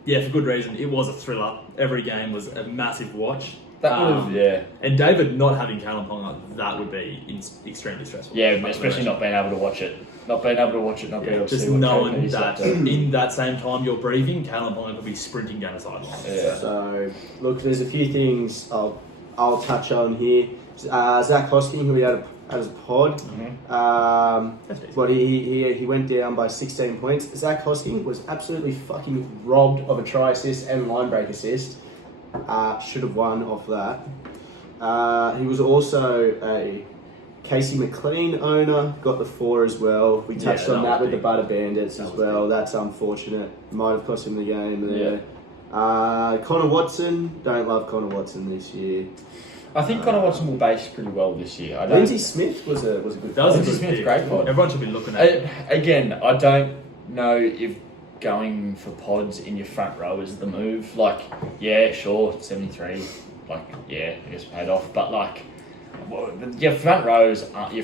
yeah, for good reason. It was a thriller. Every game was a massive watch. That would have, yeah. And David not having Kalen Ponga, that would be extremely stressful. Yeah, especially not being able to watch it. Not being able to Yeah, see just what knowing he's that up to. in that same time you're breathing, Kalen Ponga could be sprinting down the sideline. Yeah. So, look, there's a few things I'll touch on here. Zach Hosking, who we had as a pod, That's decent. but he went down by 16 points. Zach Hosking was absolutely fucking robbed of a try assist and line break assist. Should have won off that. He was also a Casey McLean owner, got the 4 as well. We touched Yeah, on that that was with the big. Butter Bandits That as was well. big. That's unfortunate. Might have cost him the game there. Connor Watson, don't love Connor Watson this year. I think Connor Watson will base pretty well this year. I don't. Lindsay Smith was a good. That was a Lindsay good Smith, pick. great pod. Everyone should be looking at it. Again, I don't know if going for pods in your front row is the move. Like, yeah, sure, 73. Like, yeah, I guess paid off. But like, well, your front rowers aren't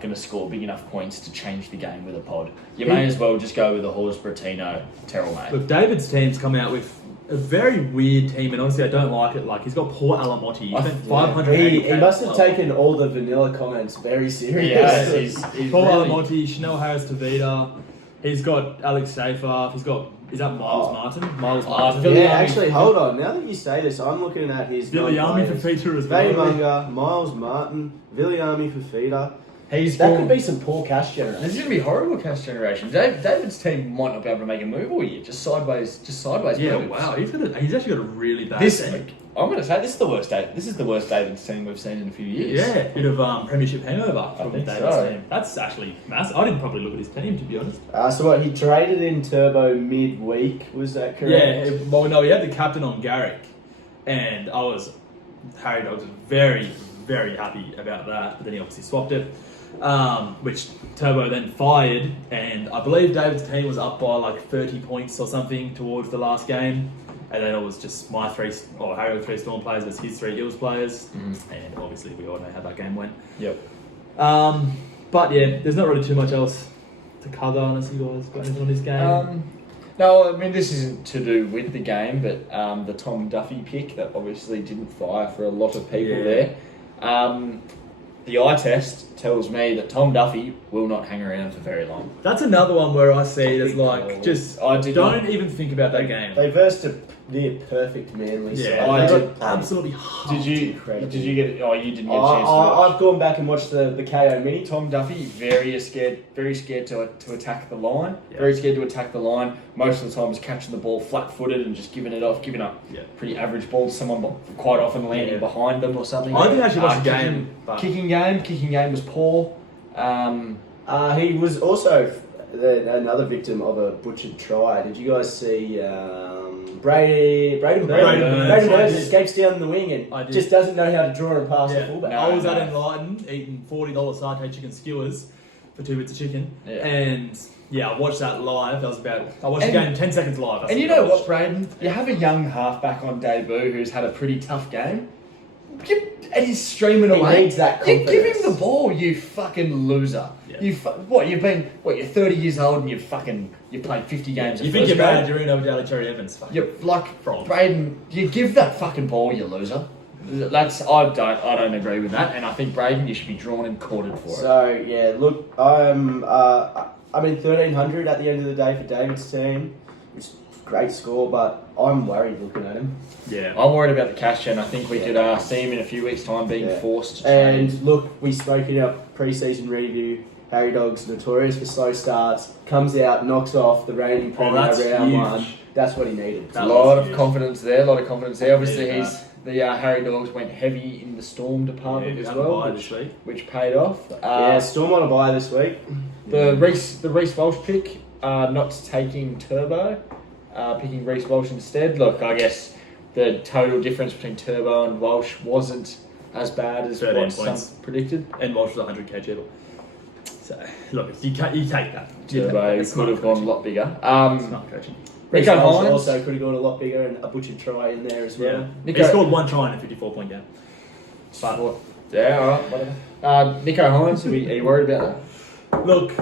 going to score big enough points to change the game with a pod. You may as well just go with a Horsburgh, Tino, Terrell May. Look, David's team's come out with a very weird team, and honestly, I don't like it. Like, he's got poor Alamotti. He spent 580. He must have taken all the vanilla comments very seriously. Yeah, he's Paul really, Alamotti, Chanel Harris Tavita. He's got Alex Seyfarth. He's got, is that Miles Martin? Miles Martin. Billy Yeah, Army. actually, hold on. Now that you say this, I'm looking at his Billy Army for non-players. feature as well. Munga, Miles Martin, Viliami Fafita. he's That gone- could be some poor cash This generation. is going to be horrible cash generation. David's team might not be able to make a move all year. Just sideways Yeah, moves. wow. He's actually got a really bad This, team. I'm going to say this is the worst. This is the worst David's team we've seen in a few years. Yeah, bit of premiership hangover from think David's so. team. That's actually massive. I didn't probably look at his team, to be honest. So what, he traded in Turbo midweek, was that correct? Yeah, well, no, he had the captain on Garrick, and Harry Dogs was very, very happy about that, but then he obviously swapped it, which Turbo then fired, and I believe David's team was up by like 30 points or something towards the last game, and then it was just Harry Dogs' 3 Storm players versus his 3 Eels players, and obviously we all know how that game went. Yep. But yeah, there's not really too much else to cover unless you guys got anything on this game. No, I mean this isn't to do with the game, but the Tom Duffy pick that obviously didn't fire for a lot of people Yeah. there. The eye test tells me that Tom Duffy will not hang around for very long. That's another one where I see it as like, just I did don't not- even think about that game. They versed a near perfect Manly Yeah, side. I they did- got absolutely Did you? Incredible. Did you get? Oh, you didn't get a chance to watch. I've gone back and watched the KO mini. Tom Duffy very scared to attack the line. Yeah. Very scared to attack the line. Most of the time, is catching the ball flat-footed and just giving up Yeah. pretty average balls. Someone quite often landing Yeah. behind them or something. I didn't actually watch the Kicking- game, but Kicking game was poor. He was also another victim of a butchered try. Did you guys see Braden Braden Burns Burns, yes. escapes down the wing I and did. just doesn't know how to draw and pass the yeah. fullback. No. I was at Enlighten eating $40 satay chicken skewers for 2 bits of chicken, Yeah. and yeah, I watched that live. I watched the And- game 10 seconds live. That's And you what I know what, watched. Braden? You have a young halfback on debut who's had a pretty tough game. And he's streaming He away. needs that You give him confidence. the ball, you fucking loser. Yeah. You're 30 years old and you've played 50 games. You of think first you're grade. better Jareen over Daly Cherry Evans? Fuck. You're like Frog. Braden. You give that fucking ball, you loser. I don't agree with that, and I think Braden, you should be drawn and quartered for it. So yeah, look, I'm in 1300 at the end of the day for David's team, which is a great score, but I'm worried looking at him. Yeah. I'm worried about the cash gen. I think we could see him in a few weeks' time being Yeah. forced to trade. And look, we spoke in our pre-season review. Harry Dogs notorious for slow starts. Comes out, knocks off the reigning Premier that's round huge. 1. That's what he needed. That A lot was of huge. confidence there. Obviously, Yeah, the Harry Dogs went heavy in the Storm department as Yeah, well, bye which, this week. which paid off. Yeah, Storm on a bye this week. The Reece Walsh pick, not taking Turbo, picking Reece Walsh instead. Look, I guess the total difference between Turbo and Walsh wasn't as bad as 13 what points. some predicted. And Walsh was 100k cheaper. So look, you take that. You take that. Turbo That's could smart have gone a coaching. lot bigger. Smart coaching. Reece Nico Walsh Hines. also could have gone a lot bigger and a butchered try in there as well. Yeah. Nico- He scored 1 try in a 54-point game. But Yeah, all right, whatever. Nico Hines, are you worried about that? look,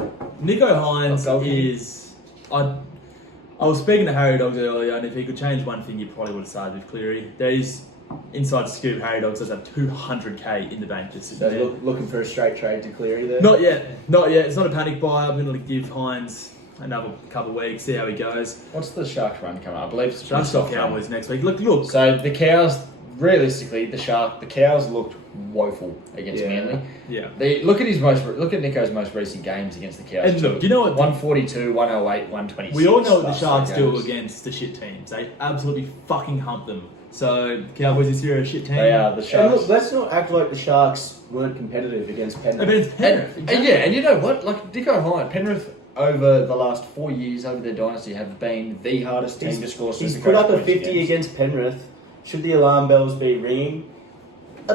Nico Hines Not goalkeeping. is. I was speaking to Harry Dogs earlier, and if he could change one thing, you probably would have started with Cleary. There's inside scoop. Harry Dogs does have 200k in the bank just sitting So there. looking for a straight trade to Cleary there. Not yet. It's not a panic buy. I'm going to give Hines another couple of weeks, see how he goes. What's the Sharks run coming up? I believe it's Sharks soft got run. Cowboys next week. Look. So the Cows, realistically, the Cows looked woeful against Yeah. Manly. Yeah. They look at Nico's most recent games against the Cows. And look, you know what? 142, 108, 126. We all know what the last Sharks three do games. against the shit teams. They absolutely fucking hump them. So Cowboys this year are a shit team. They are the And Sharks. look, let's not act like the Sharks weren't competitive against I Penrith. mean, it's Penrith. And yeah, and you know what? Like Nico Hines, Penrith over the last 4 years over their dynasty have been the hardest team to score. He's Supercoach put up a points 50 against Penrith. Should the alarm bells be ringing?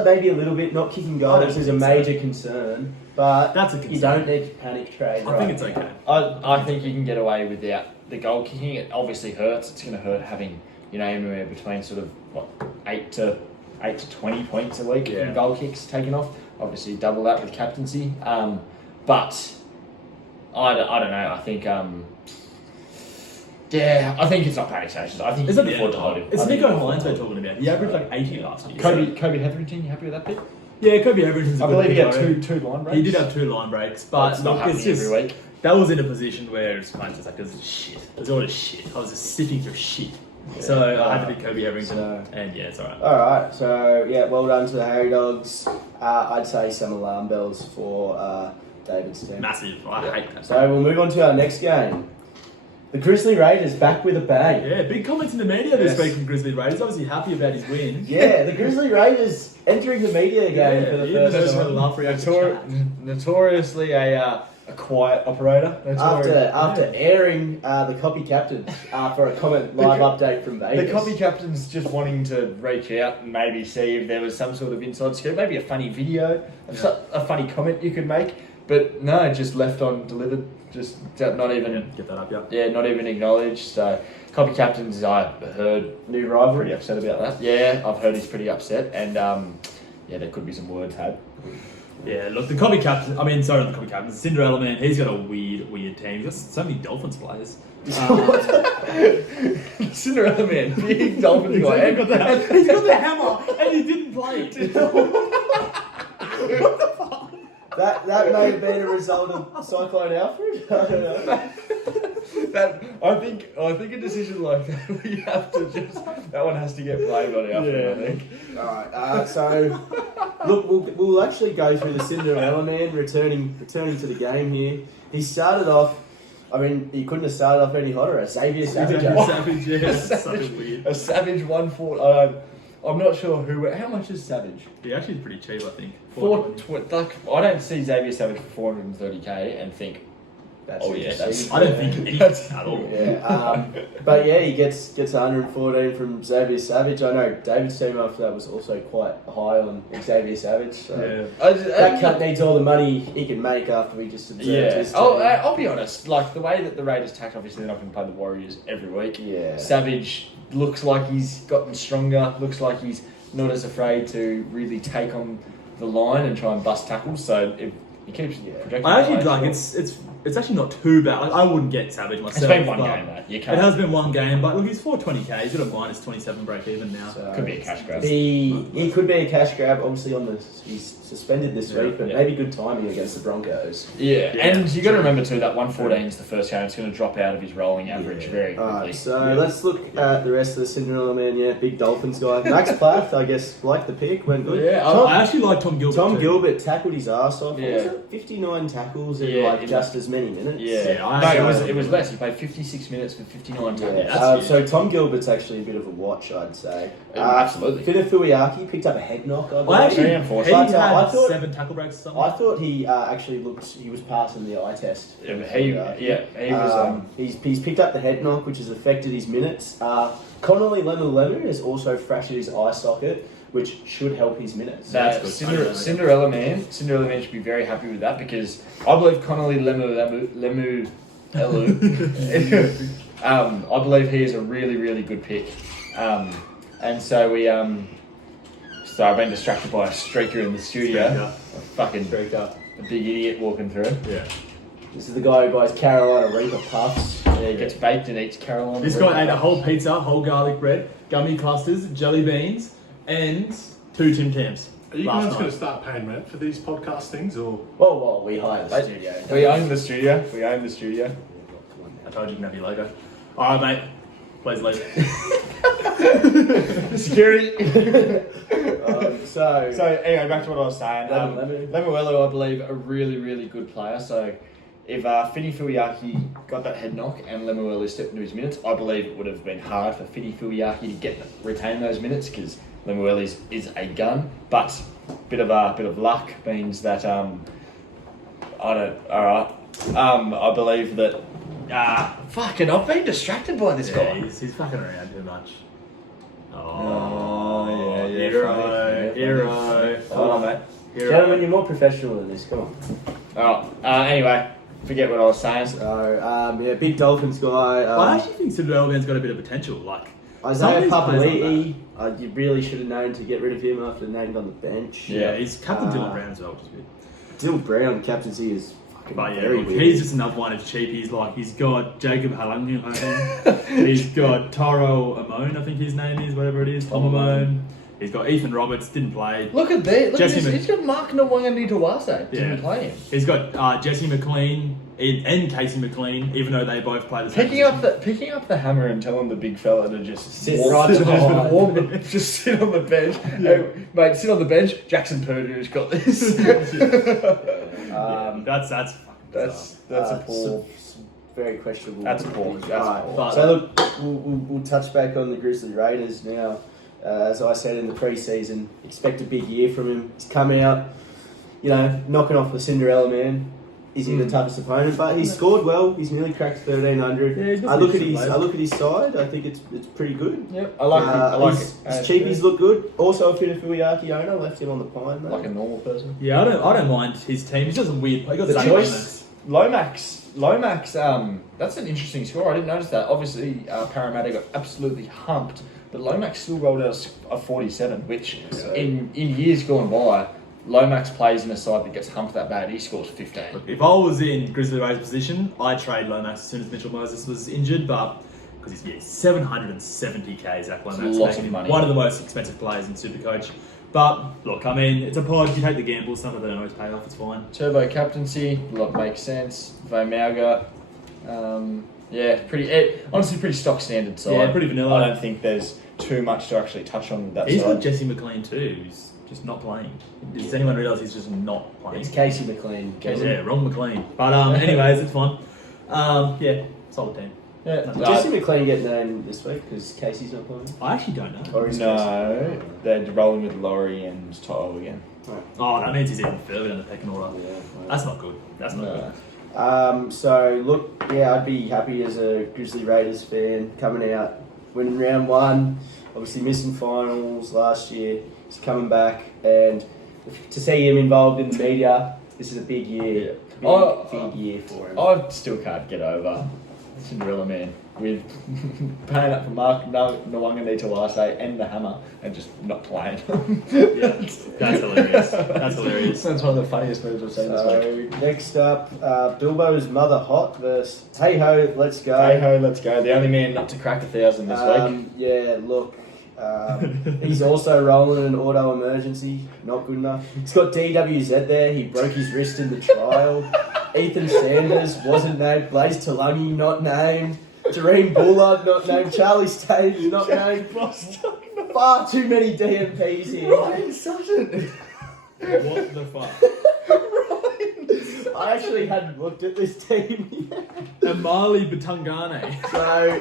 maybe a little bit. Not kicking I don't goals is a think so. major concern, but That's a you concern. don't need to panic trade. I think it's okay. I think you can get away without the goal kicking. It obviously hurts. It's going to hurt having anywhere between sort of 8 to 20 points a week Yeah. in goal kicks taken off. Obviously double that with captaincy. But I don't know. I think I think it's not panic stations. I think Is you it can afford to hold him. It's I think Nico you can afford Hines to we're hold him. talking about. He averaged like 80 last year. Kobe Hetherington, you happy with that pick? Yeah, Kobe Hetherington's a I good believe he pick, had I reckon. two line breaks. He did have 2 line breaks, but It's not look, happening it's just every week. that was in a position where it's kind of just like there's shit. There's all this shit. I was just sifting through shit. So I had to pick Kobe Hetherington, and yeah, it's alright. All right, so yeah, well done to the Harry Dogs. I'd say some alarm bells for David's team. Massive. I hate that. So we'll move on to our next game. The Grizzly Raiders back with a bang. Yeah, big comments in the media this Yes. week from Grizzly Raiders. Obviously happy about his win. Yeah, the Grizzly Raiders entering the media again Yeah, for the even first though time. they love reaction Notor- chat. notoriously a quiet operator. After airing the copy captain for a comment live update from The Vegas. copy captain's just wanting to reach out and maybe see if there was some sort of inside scoop, maybe a funny video, a funny comment you could make. But no, just left on delivered, just not even, Get that up, yeah. not even acknowledged. So copy captains, I heard New pretty rivalry. upset about that. Yeah, I've heard he's pretty upset, and there could be some words had. Yeah, look, the copy captain, not the copy captain, Cinderella Man, he's got a weird team. He's got so many Dolphins players. Cinderella Man, big Dolphins guy. He's got the hammer, and he didn't play it. That may have been a result of Cyclone Alfred. I don't know. I think a decision like that we have to that one has to get blamed on Alfred. I think. All right. So, look, we'll actually go through the Cinderella Man returning to the game here. He started off. I mean, he couldn't have started off any hotter. Xavier Savage. Savage, yeah. So weird. A Savage 1-4. I'm not sure how much is Savage. He actually is pretty cheap, I think. I don't see Xavier Savage for 430k and think, That's oh yeah, that's. I don't think anything at all. Yeah, but yeah, he gets 114 from Xavier Savage. I know David's team after that was also quite high on Xavier Savage. So that cut needs all the money he can make after we just observed Yeah. his team. I'll be honest. Like the way that the Raiders tacked, obviously they're not going to play the Warriors every week. Yeah. Savage looks like he's gotten stronger. Looks like he's not as afraid to really take on the line and try and bust tackles. So if he keeps projecting, I actually that way, it's actually not too bad. Like, I wouldn't get Savage myself. It's been one but game, though. You can't. It has been one game, but look, he's 420k. He's got a minus 27 break even now. So Could be a cash grab. He could be a cash grab. Obviously, he's suspended this week, but Yeah. maybe good timing against the Broncos. Yeah, Yeah, and you got to true. remember too that 114 is the first game. It's going to drop out of his rolling average very quickly. Alright, so let's look at the rest of the Cinderella Man. Yeah, big Dolphins guy. Max Plath, I guess, liked the pick. Went good. Yeah, I actually like Tom Gilbert. Tom too. Gilbert tackled his ass off. Yeah. What was it? 59 tackles in Yeah, like in just as many minutes. Yeah, Yeah, I no, actually- it was less. He played 56 minutes for 59 tackles. that's huge. So Tom Gilbert's actually a bit of a watch, I'd say. Absolutely. Finufuiaki picked up a head knock. I I believe. actually, Very he unfortunate. had I thought- 7 tackle breaks or something. I thought he actually he was passing the eye test. He was. He's picked up the head knock, which has affected his minutes. Connolly Lemu has also fractured his eye socket, which should help his minutes. That good. Cinderella Man should be very happy with that because I believe Connolly Lemu Elu, I believe he is a really, really good pick. And so we so I've been distracted by a streaker in the studio. Streaker. A fucking Streaker. a big idiot walking through. Yeah. This is the guy who buys Carolina Reaper puffs. Yeah, he gets baked and eats Carolina. This guy ate a whole pizza, whole garlic bread, gummy clusters, jelly beans, and 2 Tim Tams. Are you last guys going night. to start paying rent for these podcast things, or Well, we hired the studio. We own the studio. We own the studio. I told you you can have your logo. Alright, mate. Please leave. Security. So So anyway, back to what I was saying. Lemu. Lemuelu, I believe, a really, really good player. So if Fini Fuiaki got that head knock and Lemuelu stepped into his minutes, I believe it would have been hard for Fini Fuiaki to retain those minutes because Lemuelu is a gun. But bit of luck means that I believe that. Fucking, I've been distracted by this Yeah, guy. he's fucking around too much. Oh, yeah, hero, funny, hero. Come on, mate. Here Gentlemen, you're more professional than this. Come on. Anyway, forget what I was saying. So, yeah, big Dolphins guy. I actually think Cinderella's got a bit of potential. Like Isaiah some of these players Papali'i, you really should have known to get rid of him after named on the bench. yeah, he's captain Dylan Brown as well, which is good. Dylan Brown captaincy is fucking But yeah, very look, weird. he's just another one of cheap. He's got Jacob Halangi. He's got Taro Amone, I think his name is, whatever it is. Tom Amone. He's got Ethan Roberts, didn't play. Look at that. Look Jesse at this. Mc- He's got Mark Nwangani Tawase. Didn't Yeah. play him. He's got Jesse McLean and Casey McLean, even though they both play the same Picking up the hammer and telling the big fella to just Sit walk- right just behind. walk- just sit on the bench. Hey, mate, sit on the bench. Jackson Purdue's got this. That's fucking that's a poor. some very questionable. That's poor. That's Alright, poor. So look, we'll touch back on the Grizzly Raiders now. As I said in the pre-season, expect a big year from him. He's come out, knocking off the Cinderella man. Is he the toughest opponent? But he's scored well. He's nearly cracked 1,300. Yeah, he's got I look at decent his. players. I look at his side. I think it's pretty good. Yep, I like it. His cheapies look good. Also, a Fuiaki owner left him on the pine. Though. like a normal person. Yeah, I don't mind his team. He's just a weird. He got The Zach choice- Lomax, that's an interesting score. I didn't notice that. Obviously, Parramatta got absolutely humped, but Lomax still rolled out a 47, which in years gone by, Lomax plays in a side that gets humped that bad. He scores 15. If I was in Grizzly Raiders position, I'd trade Lomax as soon as Mitchell Moses was injured, but because he's 770k, Zach Lomax, It's a lot making of him money. one of the most expensive players in Supercoach. But look, I mean, it's a pod. You take the gamble. Some of them always pay off. It's fine. Turbo captaincy, makes sense. Vomauga, honestly, pretty stock standard side. Yeah, pretty vanilla. I don't think there's too much to actually touch on with that He's side. got Jesse McLean too, who's just not playing. Does anyone realise he's just not playing? It's Casey McLean. Yeah, wrong McLean. But anyways, it's fun. Yeah, solid team. Yeah. Did Jesse McLean get named this week because Casey's not playing? I actually don't know. Or is No, they're rolling with Laurie and Toto again. Oh, that means he's even further down the pecking order. Yeah, That's not good. That's not No. good. So look, I'd be happy as a Grizzly Raiders fan coming out, winning round one. Obviously missing finals last year. He's coming back, and to see him involved in the media, this is a big year. Big year for him. I still can't get over Cinderella Man with paying up for Mark Nwangani Tawase and the hammer and just not playing. Yeah, that's hilarious. That's hilarious. That's one of the funniest moves I've seen this week. So next up, Bilbo's Mother Hot versus Hey Ho, let's go. Hey ho, let's go. The only man not to crack 1,000 this week. Yeah, look. He's also rolling an auto emergency. Not good enough. He's got DWZ there. He broke his wrist in the trial. Ethan Sanders wasn't named. Blaze Talangi not named. Jareem Bullard not named. Charlie Stage not named. Far too many DMPs here. Ryan Sutton. What the fuck? I actually hadn't looked at this team yet. Amali Batungane. So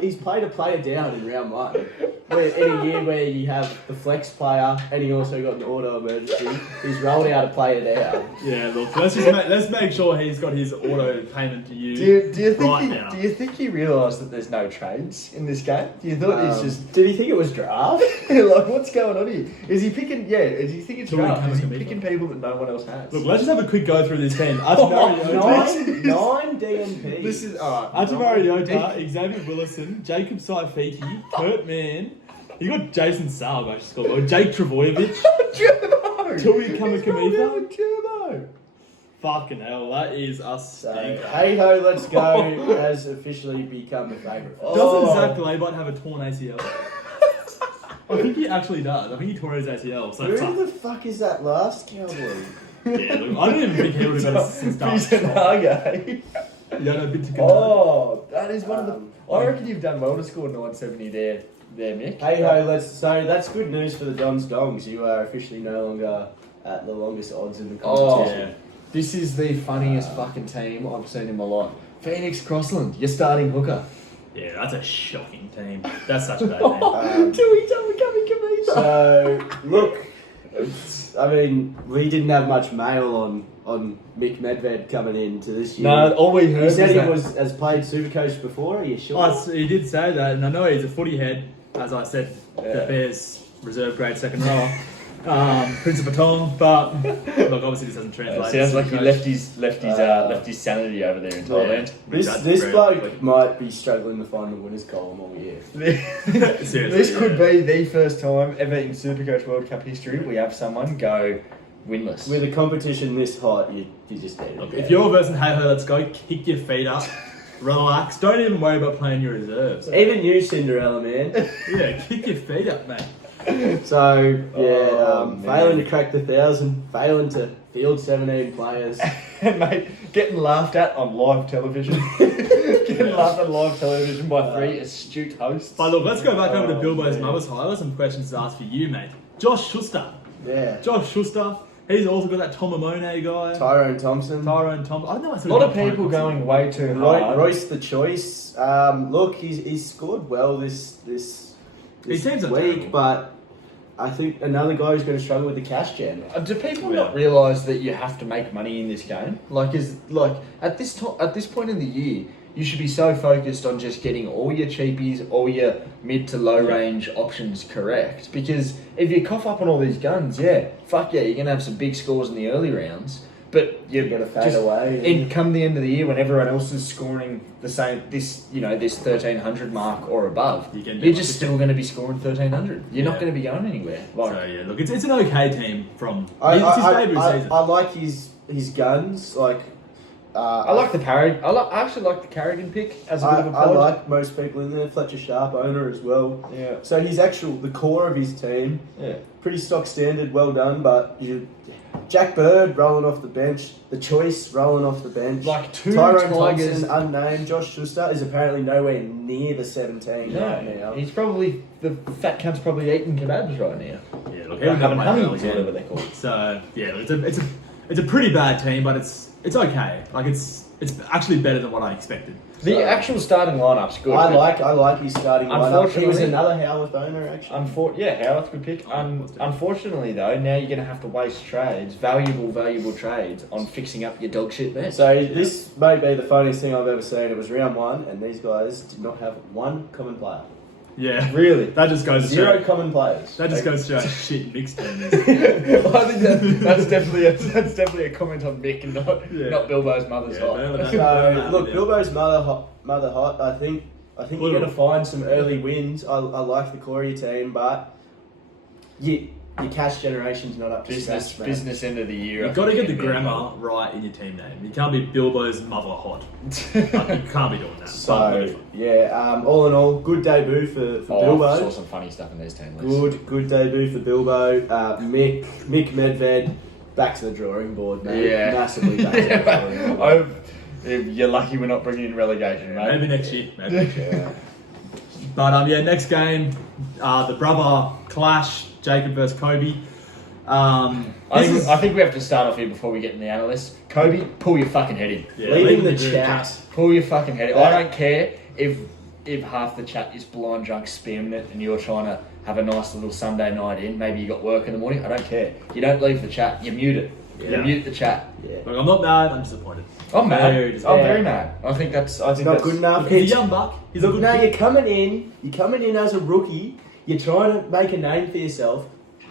he's played a player down in round one. In a year where you have the flex player and he also got an auto emergency, he's rolled out a player down. Yeah, look, let's make sure he's got his auto payment to you. Do you right think now. do you think he realised that there's no trades in this game? Do you thought he's just Did he think it was draft? like what's going on here? Is he picking? Yeah, is he thinking it's Tariq draft? Is he Hamilton. picking people that no one else has? Look, let's just have a quick go through this team. Atamari Nine DNPs. This is alright. Atamari Ota, Xavier Willison, Jacob Saifiki, Kurt Mann. You got Jason Salve, I just called or Jake Travojevic, Tui Kamikamitha. Turbo. Fucking hell, that is a So, stinker. Hey Ho, let's go has officially become a favourite. Doesn't Zach Laybot have a torn ACL? I think he actually does. I think he tore his ACL. So Who the fuck is that last cowboy? yeah, look, I don't even think he would have got it since start. Pisanage. You don't know bit to Oh, that is one of the. Um, I reckon you've done well to score 970 there, Mick. Hey Ho, so that's good news for the Dons Dongs. You are officially no longer at the longest odds in the Oh, competition. yeah. This is the funniest fucking team I've seen in my life. Phoenix Crossland, your starting hooker. Yeah, that's a shocking team. That's such a bad name. Tui Kamikamitha. So look, I mean, we didn't have much mail on Mick Medved coming into this year. No, all we heard He said was he that. has played Supercoach before. Are you sure? He did say that, and I know he's a footy head, as I said, the Yeah. Bears reserve grade second rower. Prince of Patong, but look, obviously this hasn't translated. Sounds like he Coach. left his sanity over there in Thailand. This That's this very bloke quick. might be struggling to find the winners column all year. Seriously, This could yeah. be the first time ever in Supercoach World Cup history we have someone go winless. With a competition this hot, you just need Look, it. if you're versing Hey Ho, let's go. Kick your feet up, relax. Don't even worry about playing your reserves. Even you, Cinderella man. Yeah, kick your feet up, mate. So yeah, Oh, man. failing to crack the 1,000, failing to field 17 players. And mate, getting laughed at on live television. Getting laughed at on live television by three astute hosts. But look, let's go back over to Oh, Bilbo's man. mother's high. I've got some questions to ask for you, mate. Josh Schuster. Yeah, Josh Schuster. He's also got that Tomamone guy. Tyrone Thompson. Tyrone Thompson. I know I A lot of people going way too hard. Royce the choice. Look, he's scored well this His team's not week, terrible. but I think another guy who's going to struggle with the cash gen. Do people Yeah. not realise that you have to make money in this game? At this point in the year, you should be so focused on just getting all your cheapies, all your mid to low range options correct. Because if you cough up on all these guns, fuck yeah, you're gonna have some big scores in the early rounds. But You got to fade away. Come the end of the year when everyone else is scoring the same this 1300 mark or above, You can you're do just it. still going to be scoring 1300. You're Yeah. not going to be going anywhere. Like, So yeah, look, it's an okay team from I, it's his I, debut I, season. I like his guns. Like I like the Carrigan. I actually like the Carrigan pick as a bit of a I pod. like most people in there. Fletcher Sharp owner as well. Yeah, So he's the core of his team. yeah. Pretty stock standard, well done. But Jack Bird rolling off the bench, the choice rolling off the bench. Like two Tyrone Tigers. Thompson, unnamed. Josh Schuster is apparently nowhere near the 17 right No, now. he's probably the fat cunt's probably eating kebabs right now. Yeah, look, Or having honey honey's or whatever they're called. So yeah, it's a pretty bad team, but it's okay. Like it's actually better than what I expected. The So- actual starting lineup's good. I but like his starting lineup. He was Unfortunately- another Howarth owner actually. Howarth good pick. Unfortunately though, now you're going to have to waste trades, valuable trades, on fixing up your dog shit bench. So this may be the funniest thing I've ever seen. It was round one, and these guys did not have one common player. Yeah, Really? that just goes to Zero show. common players. That just goes to show how shit mixed team is. I think that's definitely a comment on Mick and not Bilbo's mother's Yeah, hot. they're the- So look, Bilbo's mother hot. I think you're going to find some early wins. I like the core of your team, but your cash generation's not up to scratch, man. business end of the year. You've got to get the grammar right in your team name. You can't be Bilbo's mother hot. Like, you can't be doing that. So yeah, all in all, good debut for I Bilbo. saw some funny stuff in these team lists. Good debut for Bilbo. Mick Medved, back to the drawing board, man. Yeah. Massively back to the drawing board. You're lucky we're not bringing in relegation, mate. Maybe next year. Maybe next year. Yeah. But next game, the brother clash, Jacob versus Kobe. I think we have to start off here before we get in the analysts. Kobe, pull your fucking head in. Leaving the group chat. Pull your fucking head in. Yeah. I don't care if half the chat is blind drunk spamming it and you're trying to have a nice little Sunday night in. Maybe you got work in the morning. I don't care. You don't leave the chat. You mute it. Yeah. You mute the chat. Yeah. Look, I'm not mad. I'm disappointed. I'm mad. Very I'm disappointed. very mad. I think It's not good enough. Look, he's a young buck. He's a Look, good now kid. you're coming in as a rookie. You're trying to make a name for yourself.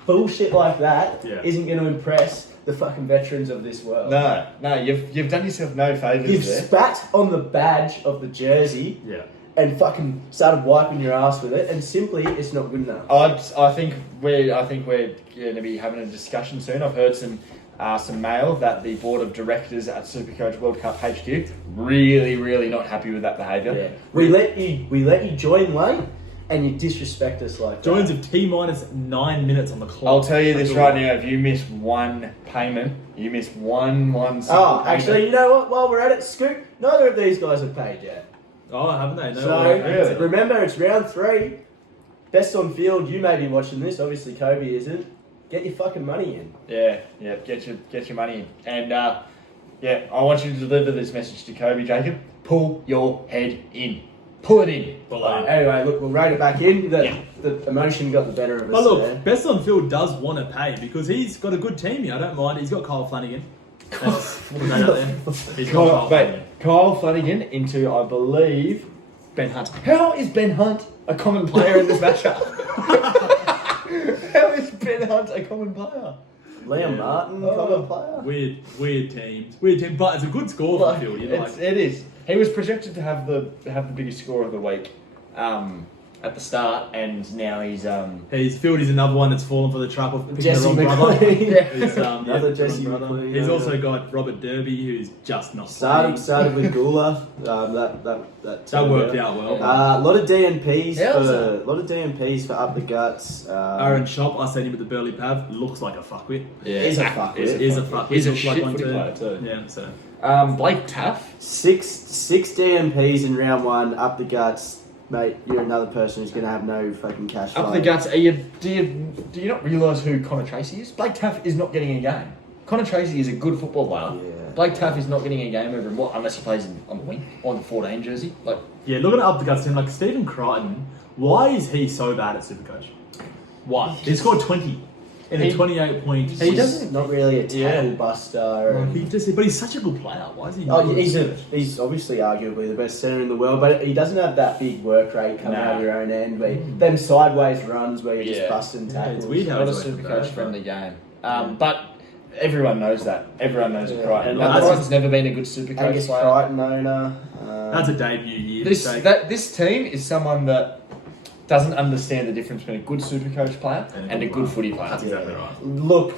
Bullshit like that Yeah. not going to impress the fucking veterans of this world. No, you've done yourself no favours You've there. spat on the badge of the jersey Yeah. and fucking started wiping your ass with it, and simply it's not good enough. I think we're going to be having a discussion soon. I've heard some mail that the board of directors at Supercoach World Cup HQ really not happy with that behaviour. Yeah. We let you join late, and you disrespect us like Joins that. of T-9 minutes on the clock. I'll tell you this That's right all. now: if you miss one payment, you miss one single Oh, payment. actually, you know what? While we're at it, Scoot, neither of these guys have paid yet. Oh, haven't they? No So way. remember, it's round 3. Best on field. You may be watching this. Obviously, Kobe isn't. Get your fucking money in. Yeah, get your money in, and I want you to deliver this message to Kobe, Jacob. Pull your head in. Pull it in. Anyway, look, we'll rate it back in. Yeah. The emotion got the better of us. But look, there. Best on Field does want to pay because he's got a good team here. I don't mind. He's got Kyle Flanagan. We'll put that out there. He's got Kyle Flanagan. Kyle Flanagan into, I believe, Ben Hunt. How is Ben Hunt a common player in this matchup? How is Ben Hunt a common player? Liam Martin, Oh. common player. Weird teams, but it's a good score for Field. You like? It is. He was projected to have the biggest score of the week at the start, and now he's Field is another one that's fallen for the trap of picking Jesse the wrong brother. McLean. He's, Another the Jesse wrong brother. McLean, He's yeah. also got Robert Derby, who's just not playing. Started with Gula. That worked out well. A lot of DNPs Yeah, for up the guts. Aaron Shop, I seen him at the Burley Pav. Looks like a fuckwit. He's a fuckwit. Is a fuckwit. He's a Looks like shit one footy too. player too. Yeah, so Blake Taff. Six DMPs in round one, up the guts, mate. You're another person who's gonna have no fucking cash flow. Up the guts. Do you not realise who Connor Tracy is? Blake Taff is not getting a game. Connor Tracy is a good football player. Yeah. Blake Taff is not getting a game over him. What? Unless he plays on the wing or on the 14 jersey. Like, yeah, looking at up the guts team, like Stephen Crichton, why is he so bad at Supercoach? Why? He scored 20 in He- a 28 point. He's not really a tackle Yeah. buster. But he's such a good player. Why is he? Oh, not good at Supercoach? he's obviously arguably the best centre in the world, but he doesn't have that big work rate coming out of your own end. Them sideways runs where you're just Yeah. busting Yeah, tackles. it's weird how not a he's working Supercoach that. friendly game. But everyone knows that. Everyone knows Yeah. Crichton. And Now, that's- Crichton's never been a good Supercoach Angus player. Crichton owner. That's a debut year. This team is someone that doesn't understand the difference between a good Supercoach player and a good footy player. That's exactly right. Look,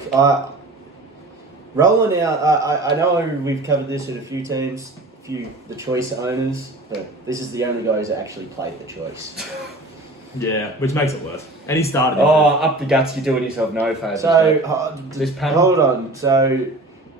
rolling out. I know we've covered this in a few teams, the choice owners, but this is the only guy who's actually played the choice. Yeah, which makes it worse. And he started. Oh, up the guts, you're doing yourself no favours. mate. So This panel. hold on. So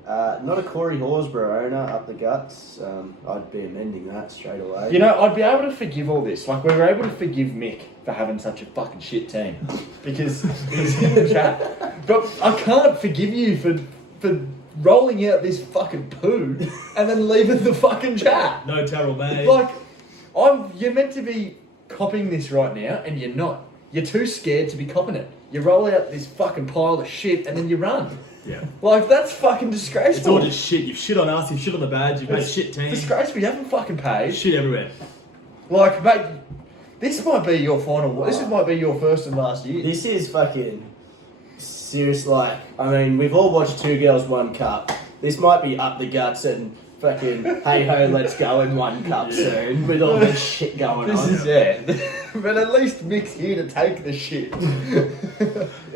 not a Corey Horsburgh owner up the guts. I'd be amending that straight away. You know, I'd be able to forgive all this. Like, we were able to forgive Mick for having such a fucking shit team. Because he's in the chat. But I can't forgive you for rolling out this fucking poo and then leaving the fucking chat. No Terrell May. Like, you're meant to be copying this right now, and you're not. You're too scared to be copying it. You roll out this fucking pile of shit and then you run. Yeah. Like, that's fucking disgraceful. It's all just shit. You've shit on us, you've shit on the badge, you've made shit team. disgraceful. You haven't fucking paid. Shit everywhere. Like, mate, this might be your final. This might be your first and last year. This is fucking serious. Like, I mean, we've all watched Two Girls, One Cup. This might be up the guts and fucking hey ho, let's go in one cup soon with all this shit going This on. is it. But at least Mick's here to take the shit.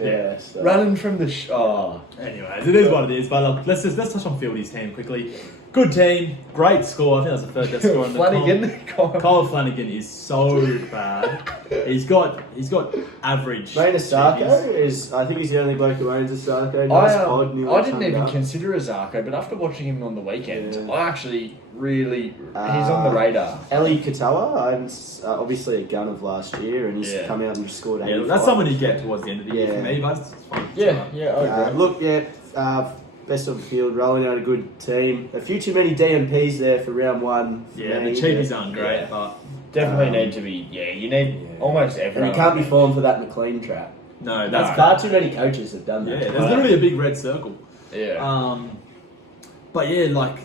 Yeah. So. Running from the oh. Anyways, it is what it is. But let's touch on Fieldy's team quickly. Good team, great score. I think that's the third best score in the Flanagan. Kyle Flanagan is so bad. He's got average. Raina Sarko changes. I think he's the only bloke who owns a Sarko. Nice pod, nearly I didn't tongued even up. consider a Zarko, but after watching him on the weekend, Yeah. I actually really he's on the radar. Eli Katoa, obviously a gun of last year, and he's Yeah. come out and scored 85. Yeah, that's someone you get towards the end of the year Yeah. for me, but it's fine. Yeah, Look, best on the field, rolling out a good team. A few too many DMPs there for round one. for Yeah, me, the cheapies but- aren't great, Yeah. but Definitely Um, need to be. Yeah, you need almost And everyone. you can't be falling for that McLean trap. no, That's that's far too many coaches have done Yeah, that. there's literally a big red circle. Yeah. But yeah, like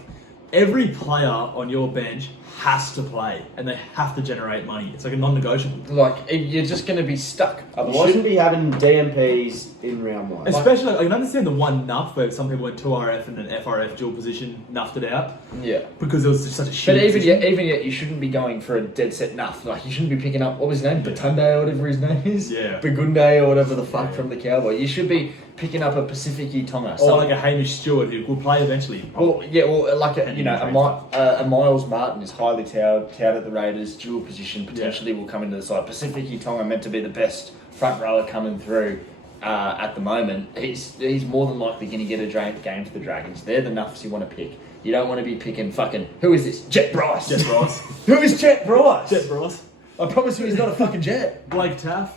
every player on your bench has to play, and they have to generate money. It's like a non-negotiable. Like you're just going to be stuck. You Otherwise, shouldn't be having DMPs in round one. Especially, like, I can understand the one nuff where some people went 2RF and an FRF dual position nuffed it out yeah. because it was just such a But shit. even yet, you shouldn't be going for a dead set nuff. Like you shouldn't be picking up what was his name, Batunde or whatever his name is. Yeah. Bagunde or whatever the fuck from the Cowboy. You should be picking up a Pacifici Tonga. or like a Hamish Stewart who will play eventually. Well, yeah, well, like a Miles Martin is highly touted at the Raiders, dual position, potentially will come into the side. Pacifici Tonga meant to be the best front rower coming through at the moment. He's more than likely going to get a game for the Dragons. They're the nuffs you want to pick. You don't want to be picking fucking, who is this? Jet Bryce. Jet Bryce. Who is Jet Bryce? Jet Bryce. I promise you he's not a fucking jet. Blake Taff.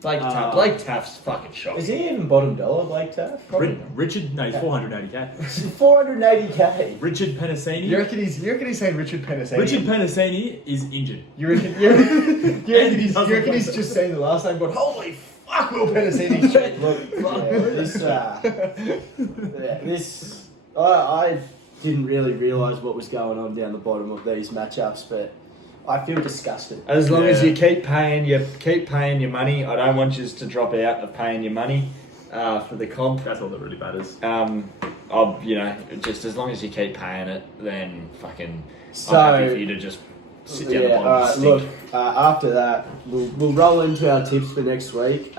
Blake Taft's fucking shocking. Is he even bottom dollar, Blake Taff? Richard, no, he's 480k. 480k. Richard Penasini. You reckon he's saying Richard Penasini? Richard Penasini is injured. You reckon he's just saying the last name, but holy fuck, Will Penasini's cheap. I didn't really realise what was going on down the bottom of these matchups, but I feel disgusted. As long as Yeah. you keep paying your money, I don't want you to drop out of paying your money. for the comp. That's all that really matters. I'll, just as long as you keep paying it, then fucking So- I'm happy for you to just sit down the bottom of the stick. look, after that, we'll roll into our tips for next week.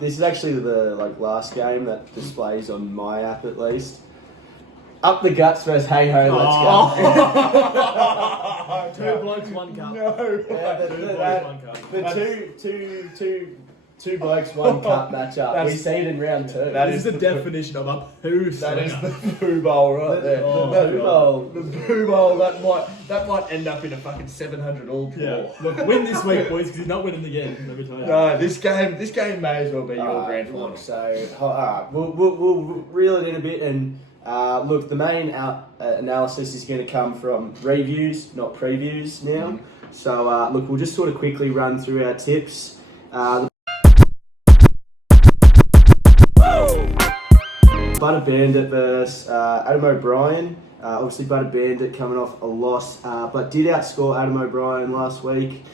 This is actually the last game that displays on my app at least. Up the guts versus Hey Ho, let's Two blokes, one cup. go. Yeah, Two blokes, one cup. the two blokes, one cup matchup. We see it in round 2. This is the definition of a poo That is swinger. the poo bowl right there. Oh, the poo bowl. The poo bowl that might end up in a fucking 700 all draw. Yeah. Look, win this week, boys, because he's not winning again. Let me tell you. No, this game may as well be your grand final. Look, so we'll reel it in a bit and look. The main analysis is going to come from reviews, not previews now. So look, we'll just sort of quickly run through our tips. Butter Bandit versus Adam O'Brien. Obviously, Butter Bandit coming off a loss, but did outscore Adam O'Brien last week.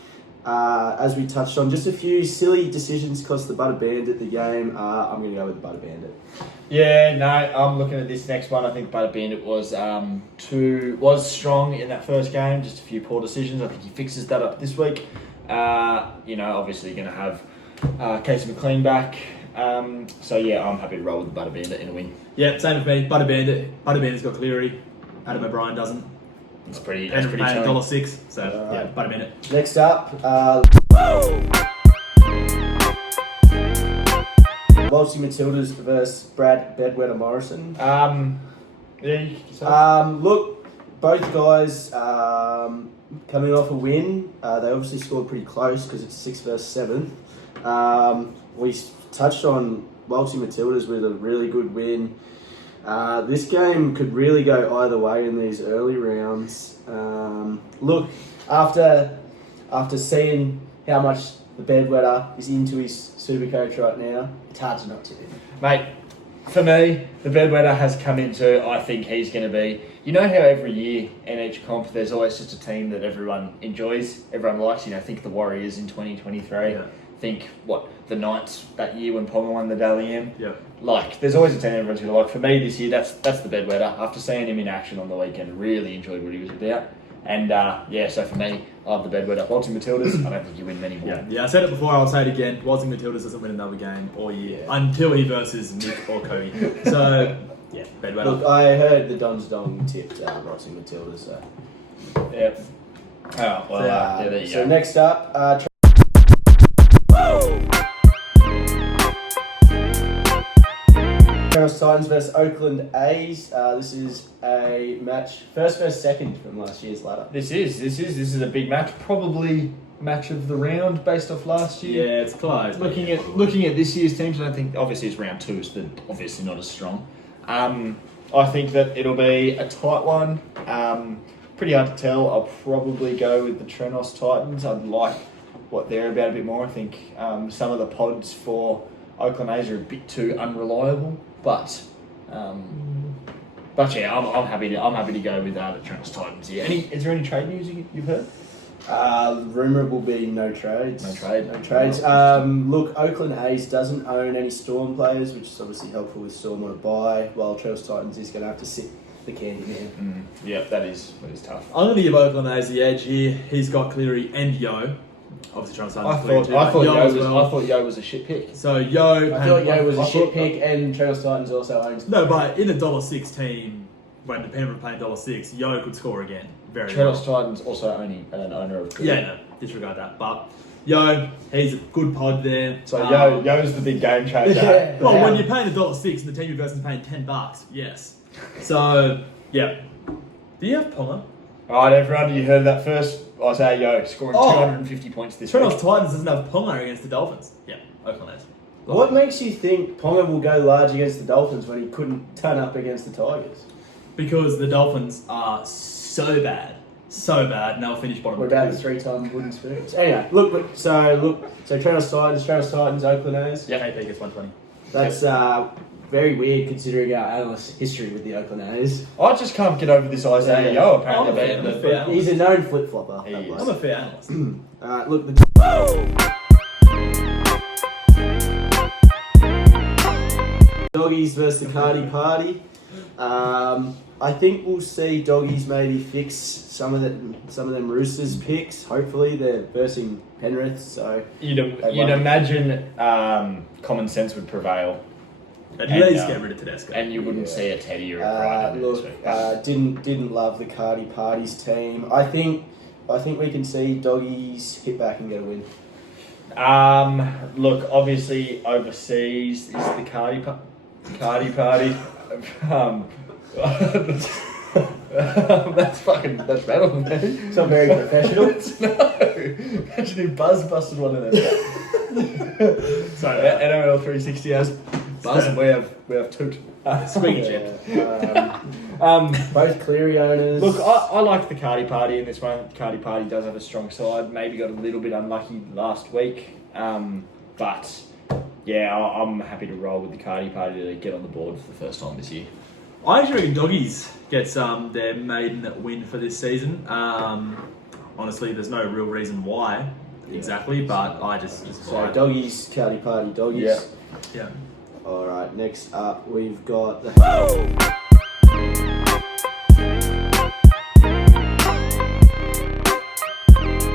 As we touched on, just a few silly decisions cost the Butter Bandit the game. I'm going to go with the Butter Bandit. Yeah, no, I'm looking at this next one. I think Butter Bandit was strong in that first game. Just a few poor decisions. I think he fixes that up this week. Obviously going to have Casey McLean back. So yeah, I'm happy to roll with the Butter Bandit in a win. Yeah, same with me. Butter Bandit's got Cleary. Adam O'Brien doesn't. It's pretty. And That's pretty telling. $1.06. So yeah, Butter Bandit. Next up, Walsey Matildas versus Brad Bedwetter Morrison. Look, both guys coming off a win. They obviously scored pretty close because it's 6 versus 7. We touched on Walsey Matildas with a really good win. This game could really go either way in these early rounds. Look, after seeing how much the Bedwetter is into his Supercoach right now, it's hard to not tip him. Mate, for me, the Bedwetter has come into, I think he's going to be, you know how every year in each comp there's always just a team that everyone enjoys, everyone likes, think the Warriors in 2023, Yeah. think the Knights that year when Ponga won the Dally M. Yeah. There's always a team everyone's going to like. For me this year, that's the Bedwetter. After seeing him in action on the weekend, really enjoyed what he was about. And so for me, I have the Bedwetter. Walsey Matildas, I don't think you win many more. Yeah, I said it before, I'll say it again. Walsey Matildas doesn't win another game all year until he versus Nick or Cody. So, yeah, Bedwetter. Look, I heard the Dons Dong tipped Walsey Matildas. So. Yep. Oh, well, there you So go. next up, Travis Titans versus Oakland A's. This is a match, first versus second from last year's ladder. This is a big match. Probably match of the round based off last year. Yeah, it's close. Looking at this year's teams, I don't think obviously it's round 2, so they're obviously not as strong. I think that it'll be a tight one. Pretty hard to tell. I'll probably go with the Trenos Titans. I'd like what they're about a bit more. I think some of the pods for Oakland A's are a bit too unreliable, but yeah, I'm happy to go with the Trenos Titans. Yeah. Is there any trade news you've heard? Rumour will be no trades. No trade. No trades. Look, Oakland A's doesn't own any Storm players, which is obviously helpful with Storm on a bye, while Travis Titans is going to have to sit the candy man. Yeah, that is tough. I'm going to give Oakland A's the edge here. He's got Cleary and Yo. Obviously trying to sign I Cleary too, thought but Yo as was well. I thought Yo was a shit pick. So Yo... I feel like Yo was a I shit thought- pick, and Travis Titans also owns. No, but in a $1.06 team, when the Penrith playing $1.06, Yo could score again. Very Trenos well. Titans also only an owner of. Yeah, no, disregard that. But Yo, he's a good pod there. So Yo's the big game changer. Yeah. Well, when you're paying $1.06 and the team you're versing is paying $10, yes. So, yeah. Do you have Ponga? Alright, everyone, you heard that first. Isaiah Yo scoring 250 points this week. Trenos Titans doesn't have Ponga against the Dolphins. Yeah, Oakland A's. What makes you think Ponga will go large against the Dolphins when he couldn't turn up against the Tigers? Because the Dolphins are so bad, and they'll finish bottom. What about the 3-time wooden spoons? Anyway, so Travis Titans, Oakland A's. Yeah, AP gets 120. That's very weird considering our analyst history with the Oakland A's. I just can't get over this Isaiah Yo apparently I'm a being fan, I'm a fan. He's a known flip flopper. He is. I'm a fair analyst. Look, Doggies versus the Cardi Party. I think we'll see Doggies maybe fix some of them Roosters picks. Hopefully they're versing Penrith, so You'd imagine common sense would prevail, At And, least get rid of Tedesco. and you wouldn't see a Teddy or a Crichton this week. didn't love the Cardi Party's team. I think we can see Doggies hit back and get a win. Look, obviously overseas is the Cardi Party. That's metal, man. It's not very professional. No, imagine if Buzz busted one of them. Sorry, NRL 360 has Buzz, and we have Toot. squeaky chip. Both Cleary owners. Look, I like the Cardi Party in this one. Cardi Party does have a strong side. Maybe got a little bit unlucky last week, but yeah, I'm happy to roll with the Cardi Party to get on the board for the first time this year. I actually reckon Doggies gets their maiden win for this season. Honestly, there's no real reason why exactly, but I just So Doggies, Cardi Party, Doggies. Yeah. yeah. All right. Next up, we've got the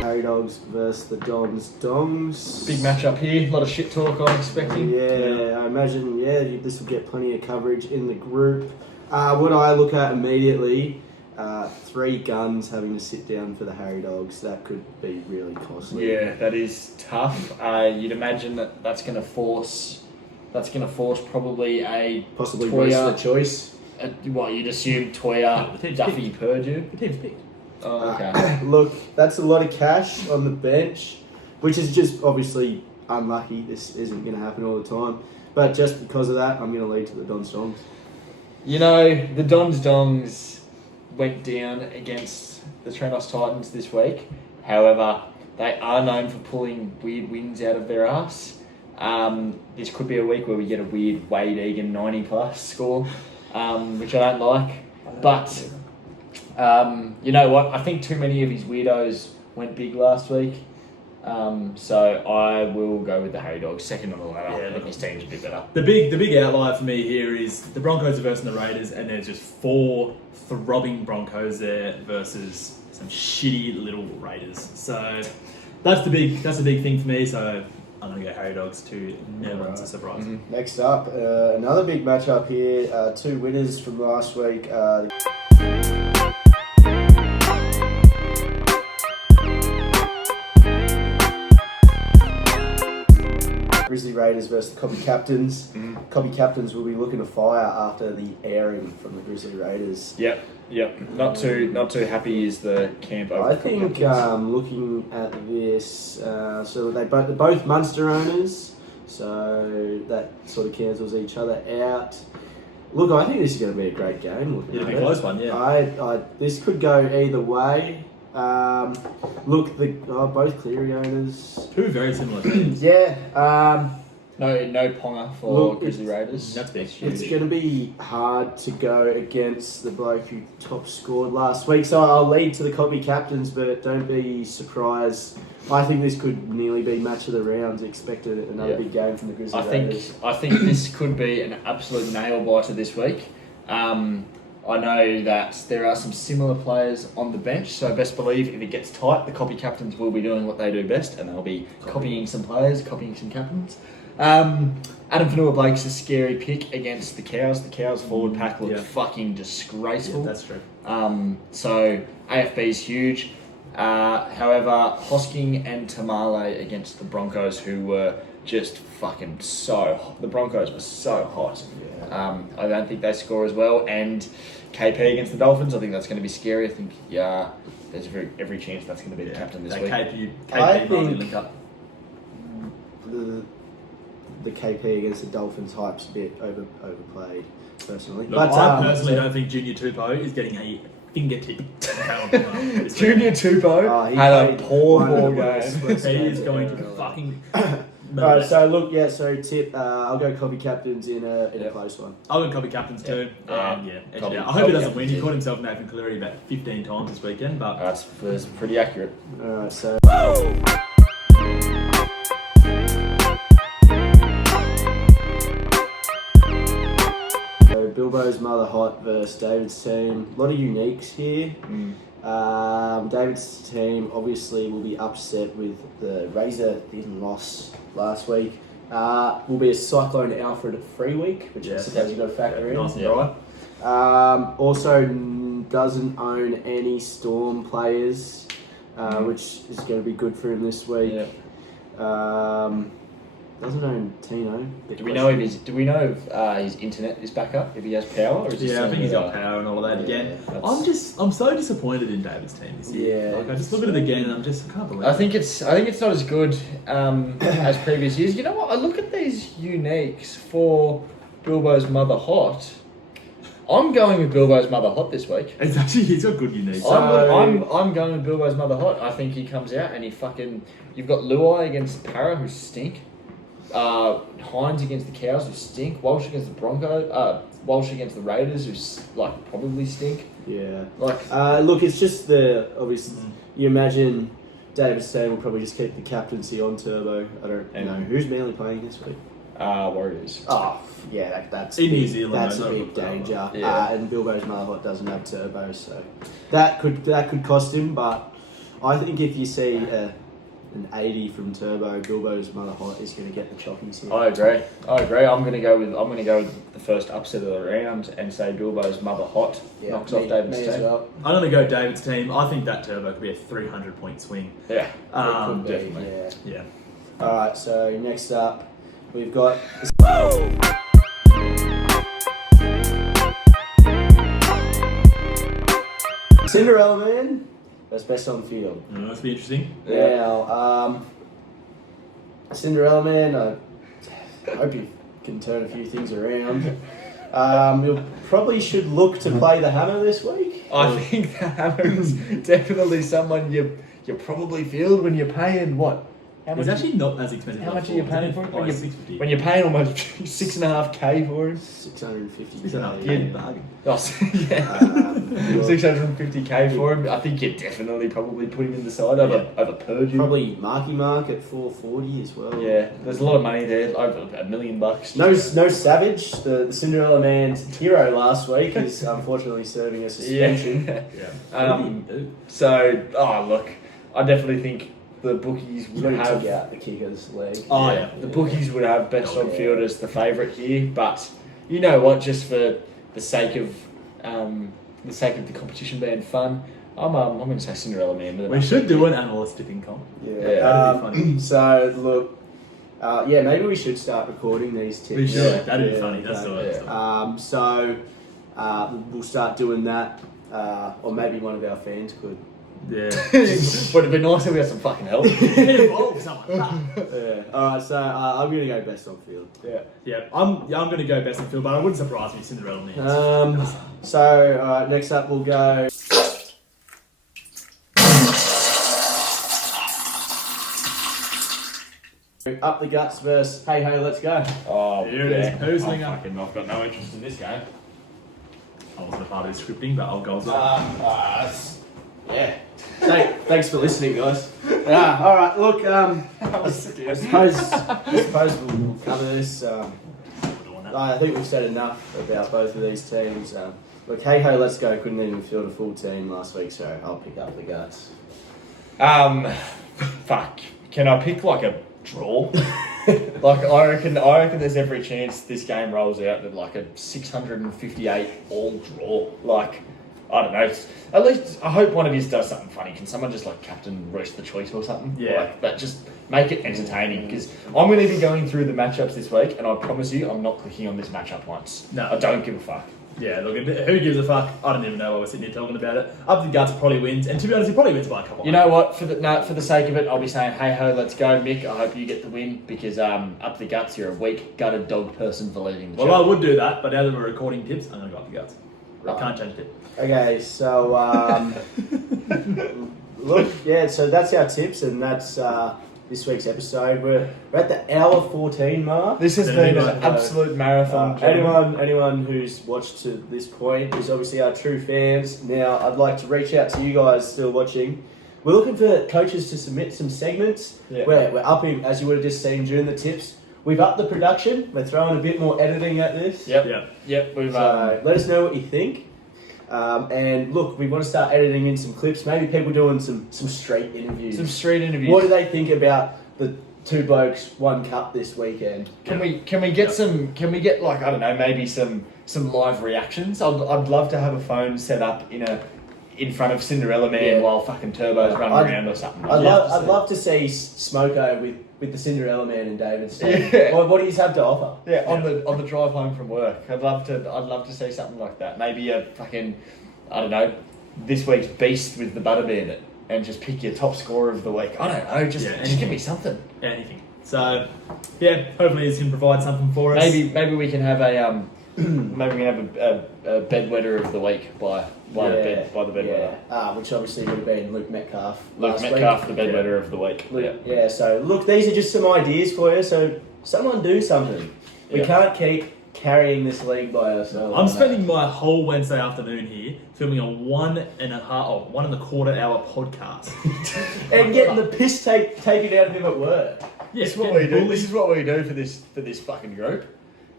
Harry Dogs versus the Dongs. Big match up here. A lot of shit talk I'm expecting. Yeah, I imagine. Yeah, this will get plenty of coverage in the group. What I look at immediately, 3 guns having to sit down for the Harry Dogs. That could be really costly. Yeah, that is tough. You'd imagine that's going to force probably a Possibly Toya. Royce the choice. What you'd assume Toya, The team's Duffy, Purdue. The team's picked. Oh, okay. Look, that's a lot of cash on the bench, which is just obviously unlucky. This isn't going to happen all the time. But just because of that, I'm going to lead to the Don Storms. You know, the Dongs went down against the Trenos Titans this week. However, they are known for pulling weird wins out of their ass. This could be a week where we get a weird Wade Egan 90+ score, which I don't like. But you know what? I think too many of his weirdos went big last week. So I will go with the Harry Dogs, second on the ladder. Yeah, I think his team's a bit better. The big outlier for me here is the Broncos are versus the Raiders, and there's just 4 throbbing Broncos there versus some shitty little Raiders. So that's the big thing for me. So I'm gonna go Harry Dogs to never a surprise. Mm-hmm. Next up, another big matchup here. 2 winners from last week. Grizzly Raiders versus the Cobby Captains. Cobby Captains will be looking to fire after the airing from the Grizzly Raiders. Yep. Not too happy is the camp over. I think looking at this, so they're both Munster owners, so that sort of cancels each other out. Look, I think this is going to be a great game. It'll be a close one, yeah. I this could go either way. Look, both Cleary owners. 2 very similar teams. Yeah. No Ponga for Look, Grizzly Raiders. That's big. It's going to be hard to go against the bloke who top scored last week, so I'll lead to the Cobby Captains, but don't be surprised. I think this could nearly be match of the rounds. Expected another big game from the Grizzly Raiders. I think this could be an absolute nail biter this week. I know that there are some similar players on the bench, so best believe if it gets tight, the Copy Captains will be doing what they do best, and they'll be copying some players, copying some captains. Adam Fanua-Blake's a scary pick against the Cows. The Cows forward pack looked fucking disgraceful. Yeah, that's true. So AFB's huge. However, Hosking and Tamale against the Broncos, who were just fucking the Broncos were so hot. I don't think they score as well. And KP against the Dolphins, I think that's going to be scary. I think, there's every chance that's going to be the captain this week. KP I might think- link up. The KP against the Dolphins hype's a bit overplayed, personally. Look, I personally don't think Junior Tupou is getting a fingertip. Junior Tupou he had a played poor one of the game. worst He is games going of to the NFL. fucking... Alright, so tip. I'll go Cobby Captains in a close one. I'll go Copy Captains too. Copy- I Copy hope he doesn't win. Captains, He yeah. caught himself Nathan Cleary about 15 times this weekend, but That's pretty accurate. Alright, so Bilbo's Mother Hot versus David's team. A lot of uniques here. David's team obviously will be upset with the Razor thin loss last week. Will be a Cyclone Alfred free week, which I suppose you've got to factor in. Nice and dry. Also doesn't own any Storm players, which is going to be good for him this week. Doesn't own Tino. Do we know if his internet is back up? If he has power? Or is he Yeah, I still think he's in got power and all of that again. that's- I'm so disappointed in David's team this year. Yeah. Like, I just look at it again and I can't believe I think it's not as good as previous years. You know what? I look at these uniques for Bilbo's Mother Hot. I'm going with Bilbo's Mother Hot this week. It's actually, he's got good unique. I'm going with Bilbo's Mother Hot. I think he comes out and you've got Luai against Para who stink. Hines against the Cows who stink. Walsh against the Broncos. Walsh against the Raiders who probably stink. Yeah. Like Look, it's just obviously, you imagine David Stein will probably just keep the captaincy on Turbo. I don't know. Who's Manly playing this week? Warriors. Oh, yeah, that's In big, New Zealand, that's though, a not big Turbo. danger. Yeah. And Bilbo's Mother Hot doesn't have Turbo, so that could cost him. But I think if you see an 80 from Turbo, Bilbo's Mother Hot is going to get the chockies here. I agree. I'm going to go with the first upset of the round and say Bilbo's Mother Hot knocks off David's me as team. well. I'm going to go David's team. I think that Turbo could be a 300-point swing. Yeah. It could be, definitely. yeah. Yeah. All right, so next up, we've got Cinderella Man. That's best on field. That's be interesting. Now, Cinderella Man, I hope you can turn a few things around. You probably should look to play the Hammer this week. I think the Hammer is definitely someone you probably field when you're paying what? How He's much? actually not as expensive. How as much are you I paying thought. for him? Like $650. When you're paying almost $6.5K for him. 650. Bargain. Oh, yeah. 650K for him. I think you definitely probably put him in the side over Purdue. Probably Marky Mark at 440 as well. Yeah, there's a lot of money there, over $1 million. No Savage, the Cinderella Man's hero last week, is unfortunately serving a suspension. Yeah. So, look, I definitely think the bookies would Took have. out the kicker's leg. Oh, yeah. The bookies would have best on field as the favourite here, but you know what? Just for the sake of the competition being fun, I'm going to say Cinderella Man. With We should do an analyst tipping comp. Yeah. That'd be funny. So look, maybe we should start recording these tips. We should. That'd be funny. okay. That's the way. We'll start doing that, or maybe one of our fans could. Yeah. But it'd be nice if we had some fucking help. Involve someone. Yeah. All right. So I'm gonna go best on field. Yeah, I'm going to go best in field, but I wouldn't surprise me if Cinderella Man. So next up we'll go. Up the Guts versus Hey Ho, let's go. Oh, Here it is. Who's winning? I've got no interest in this game. I wasn't a part of the scripting, but I'll go with that. Yeah. Thanks for listening, guys. All right. Look, I suppose we'll cover this. I think we've said enough about both of these teams. Look, Hey Ho, let's go. Couldn't even field a full team last week, so I'll pick up the Guts. Fuck. Can I pick like a draw? Like I reckon there's every chance this game rolls out at like a 658 all draw. Like I don't know. At least I hope one of you does something funny. Can someone just like captain Roast the Choice or something? Yeah. Like that. Just make it entertaining because I'm going to be going through the matchups this week, and I promise you, I'm not clicking on this matchup once. No. I don't give a fuck. Yeah, look, who gives a fuck? I don't even know why we're sitting here talking about it. Up the Guts probably wins, and to be honest, he probably wins by a couple. You know what? For the sake of it, I'll be saying, hey ho, let's go, Mick. I hope you get the win because up the Guts, you're a weak, gutted dog person for leading the Well, show. I would do that, but now that we're recording tips, I'm going to go Up the Guts. I can't change it. Okay, so look, yeah. So that's our tips, and that's this week's episode. We're at the hour 14 mark. This has been an absolute marathon. Anyone who's watched to this point is obviously our true fans. Now, I'd like to reach out to you guys still watching. We're looking for coaches to submit some segments. Yeah. We're upping, as you would have just seen during the tips. we've upped the production. We're throwing a bit more editing at this. Yep. Yeah. Yep. We've So let us know what you think. And look, we want to start editing in some clips. Maybe people doing some straight interviews. some street interviews. What do they think about the two blokes, one cup this weekend? Can we get some? Can we get like I don't know, maybe some live reactions? I'd love to have a phone set up in front of Cinderella Man Yeah. while fucking Turbos run I'd- around or something. I'd love love to see Smoko with the Cinderella Man and David. Yeah. What do you have to offer? Yeah, on the drive home from work. I'd love to see something like that. Maybe a fucking I don't know, this week's beast with the Butter Bandit and just pick your top scorer of the week. I don't know, just give me something. Anything. So, yeah, hopefully this can provide something for us. Maybe we can have a maybe we can have a bedwetter of the week by the bedwetter. Which obviously would have been Luke Metcalf. Luke last Metcalf, week. the bedwetter of the week. Yeah. So look, these are just some ideas for you. So someone do something. We Yeah. can't keep carrying this league by ourselves. I'm spending my whole Wednesday afternoon here filming a 1.25 hour podcast. and getting the piss taken out of him at work. Yeah, This is what getting we do. bullied. This is what we do for this fucking group.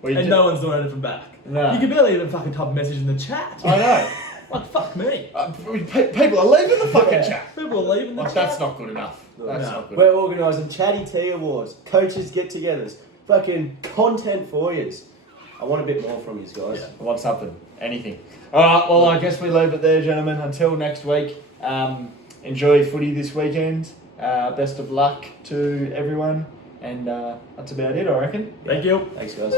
And no one's doing anything back. No. You can barely even fucking type a message in the chat. I know. Like, fuck me. People are leaving the fucking Yeah. chat. People are leaving the Like chat. that's not good enough. That's No. not good. We're organising chatty tea awards, coaches get-togethers, fucking content for yous. I want a bit more from yous guys. Yeah. I want something, anything. All right. Well, I guess we leave it there, gentlemen. Until next week. Enjoy footy this weekend. Best of luck to everyone, and that's about it, I reckon. Thank you. Thanks guys.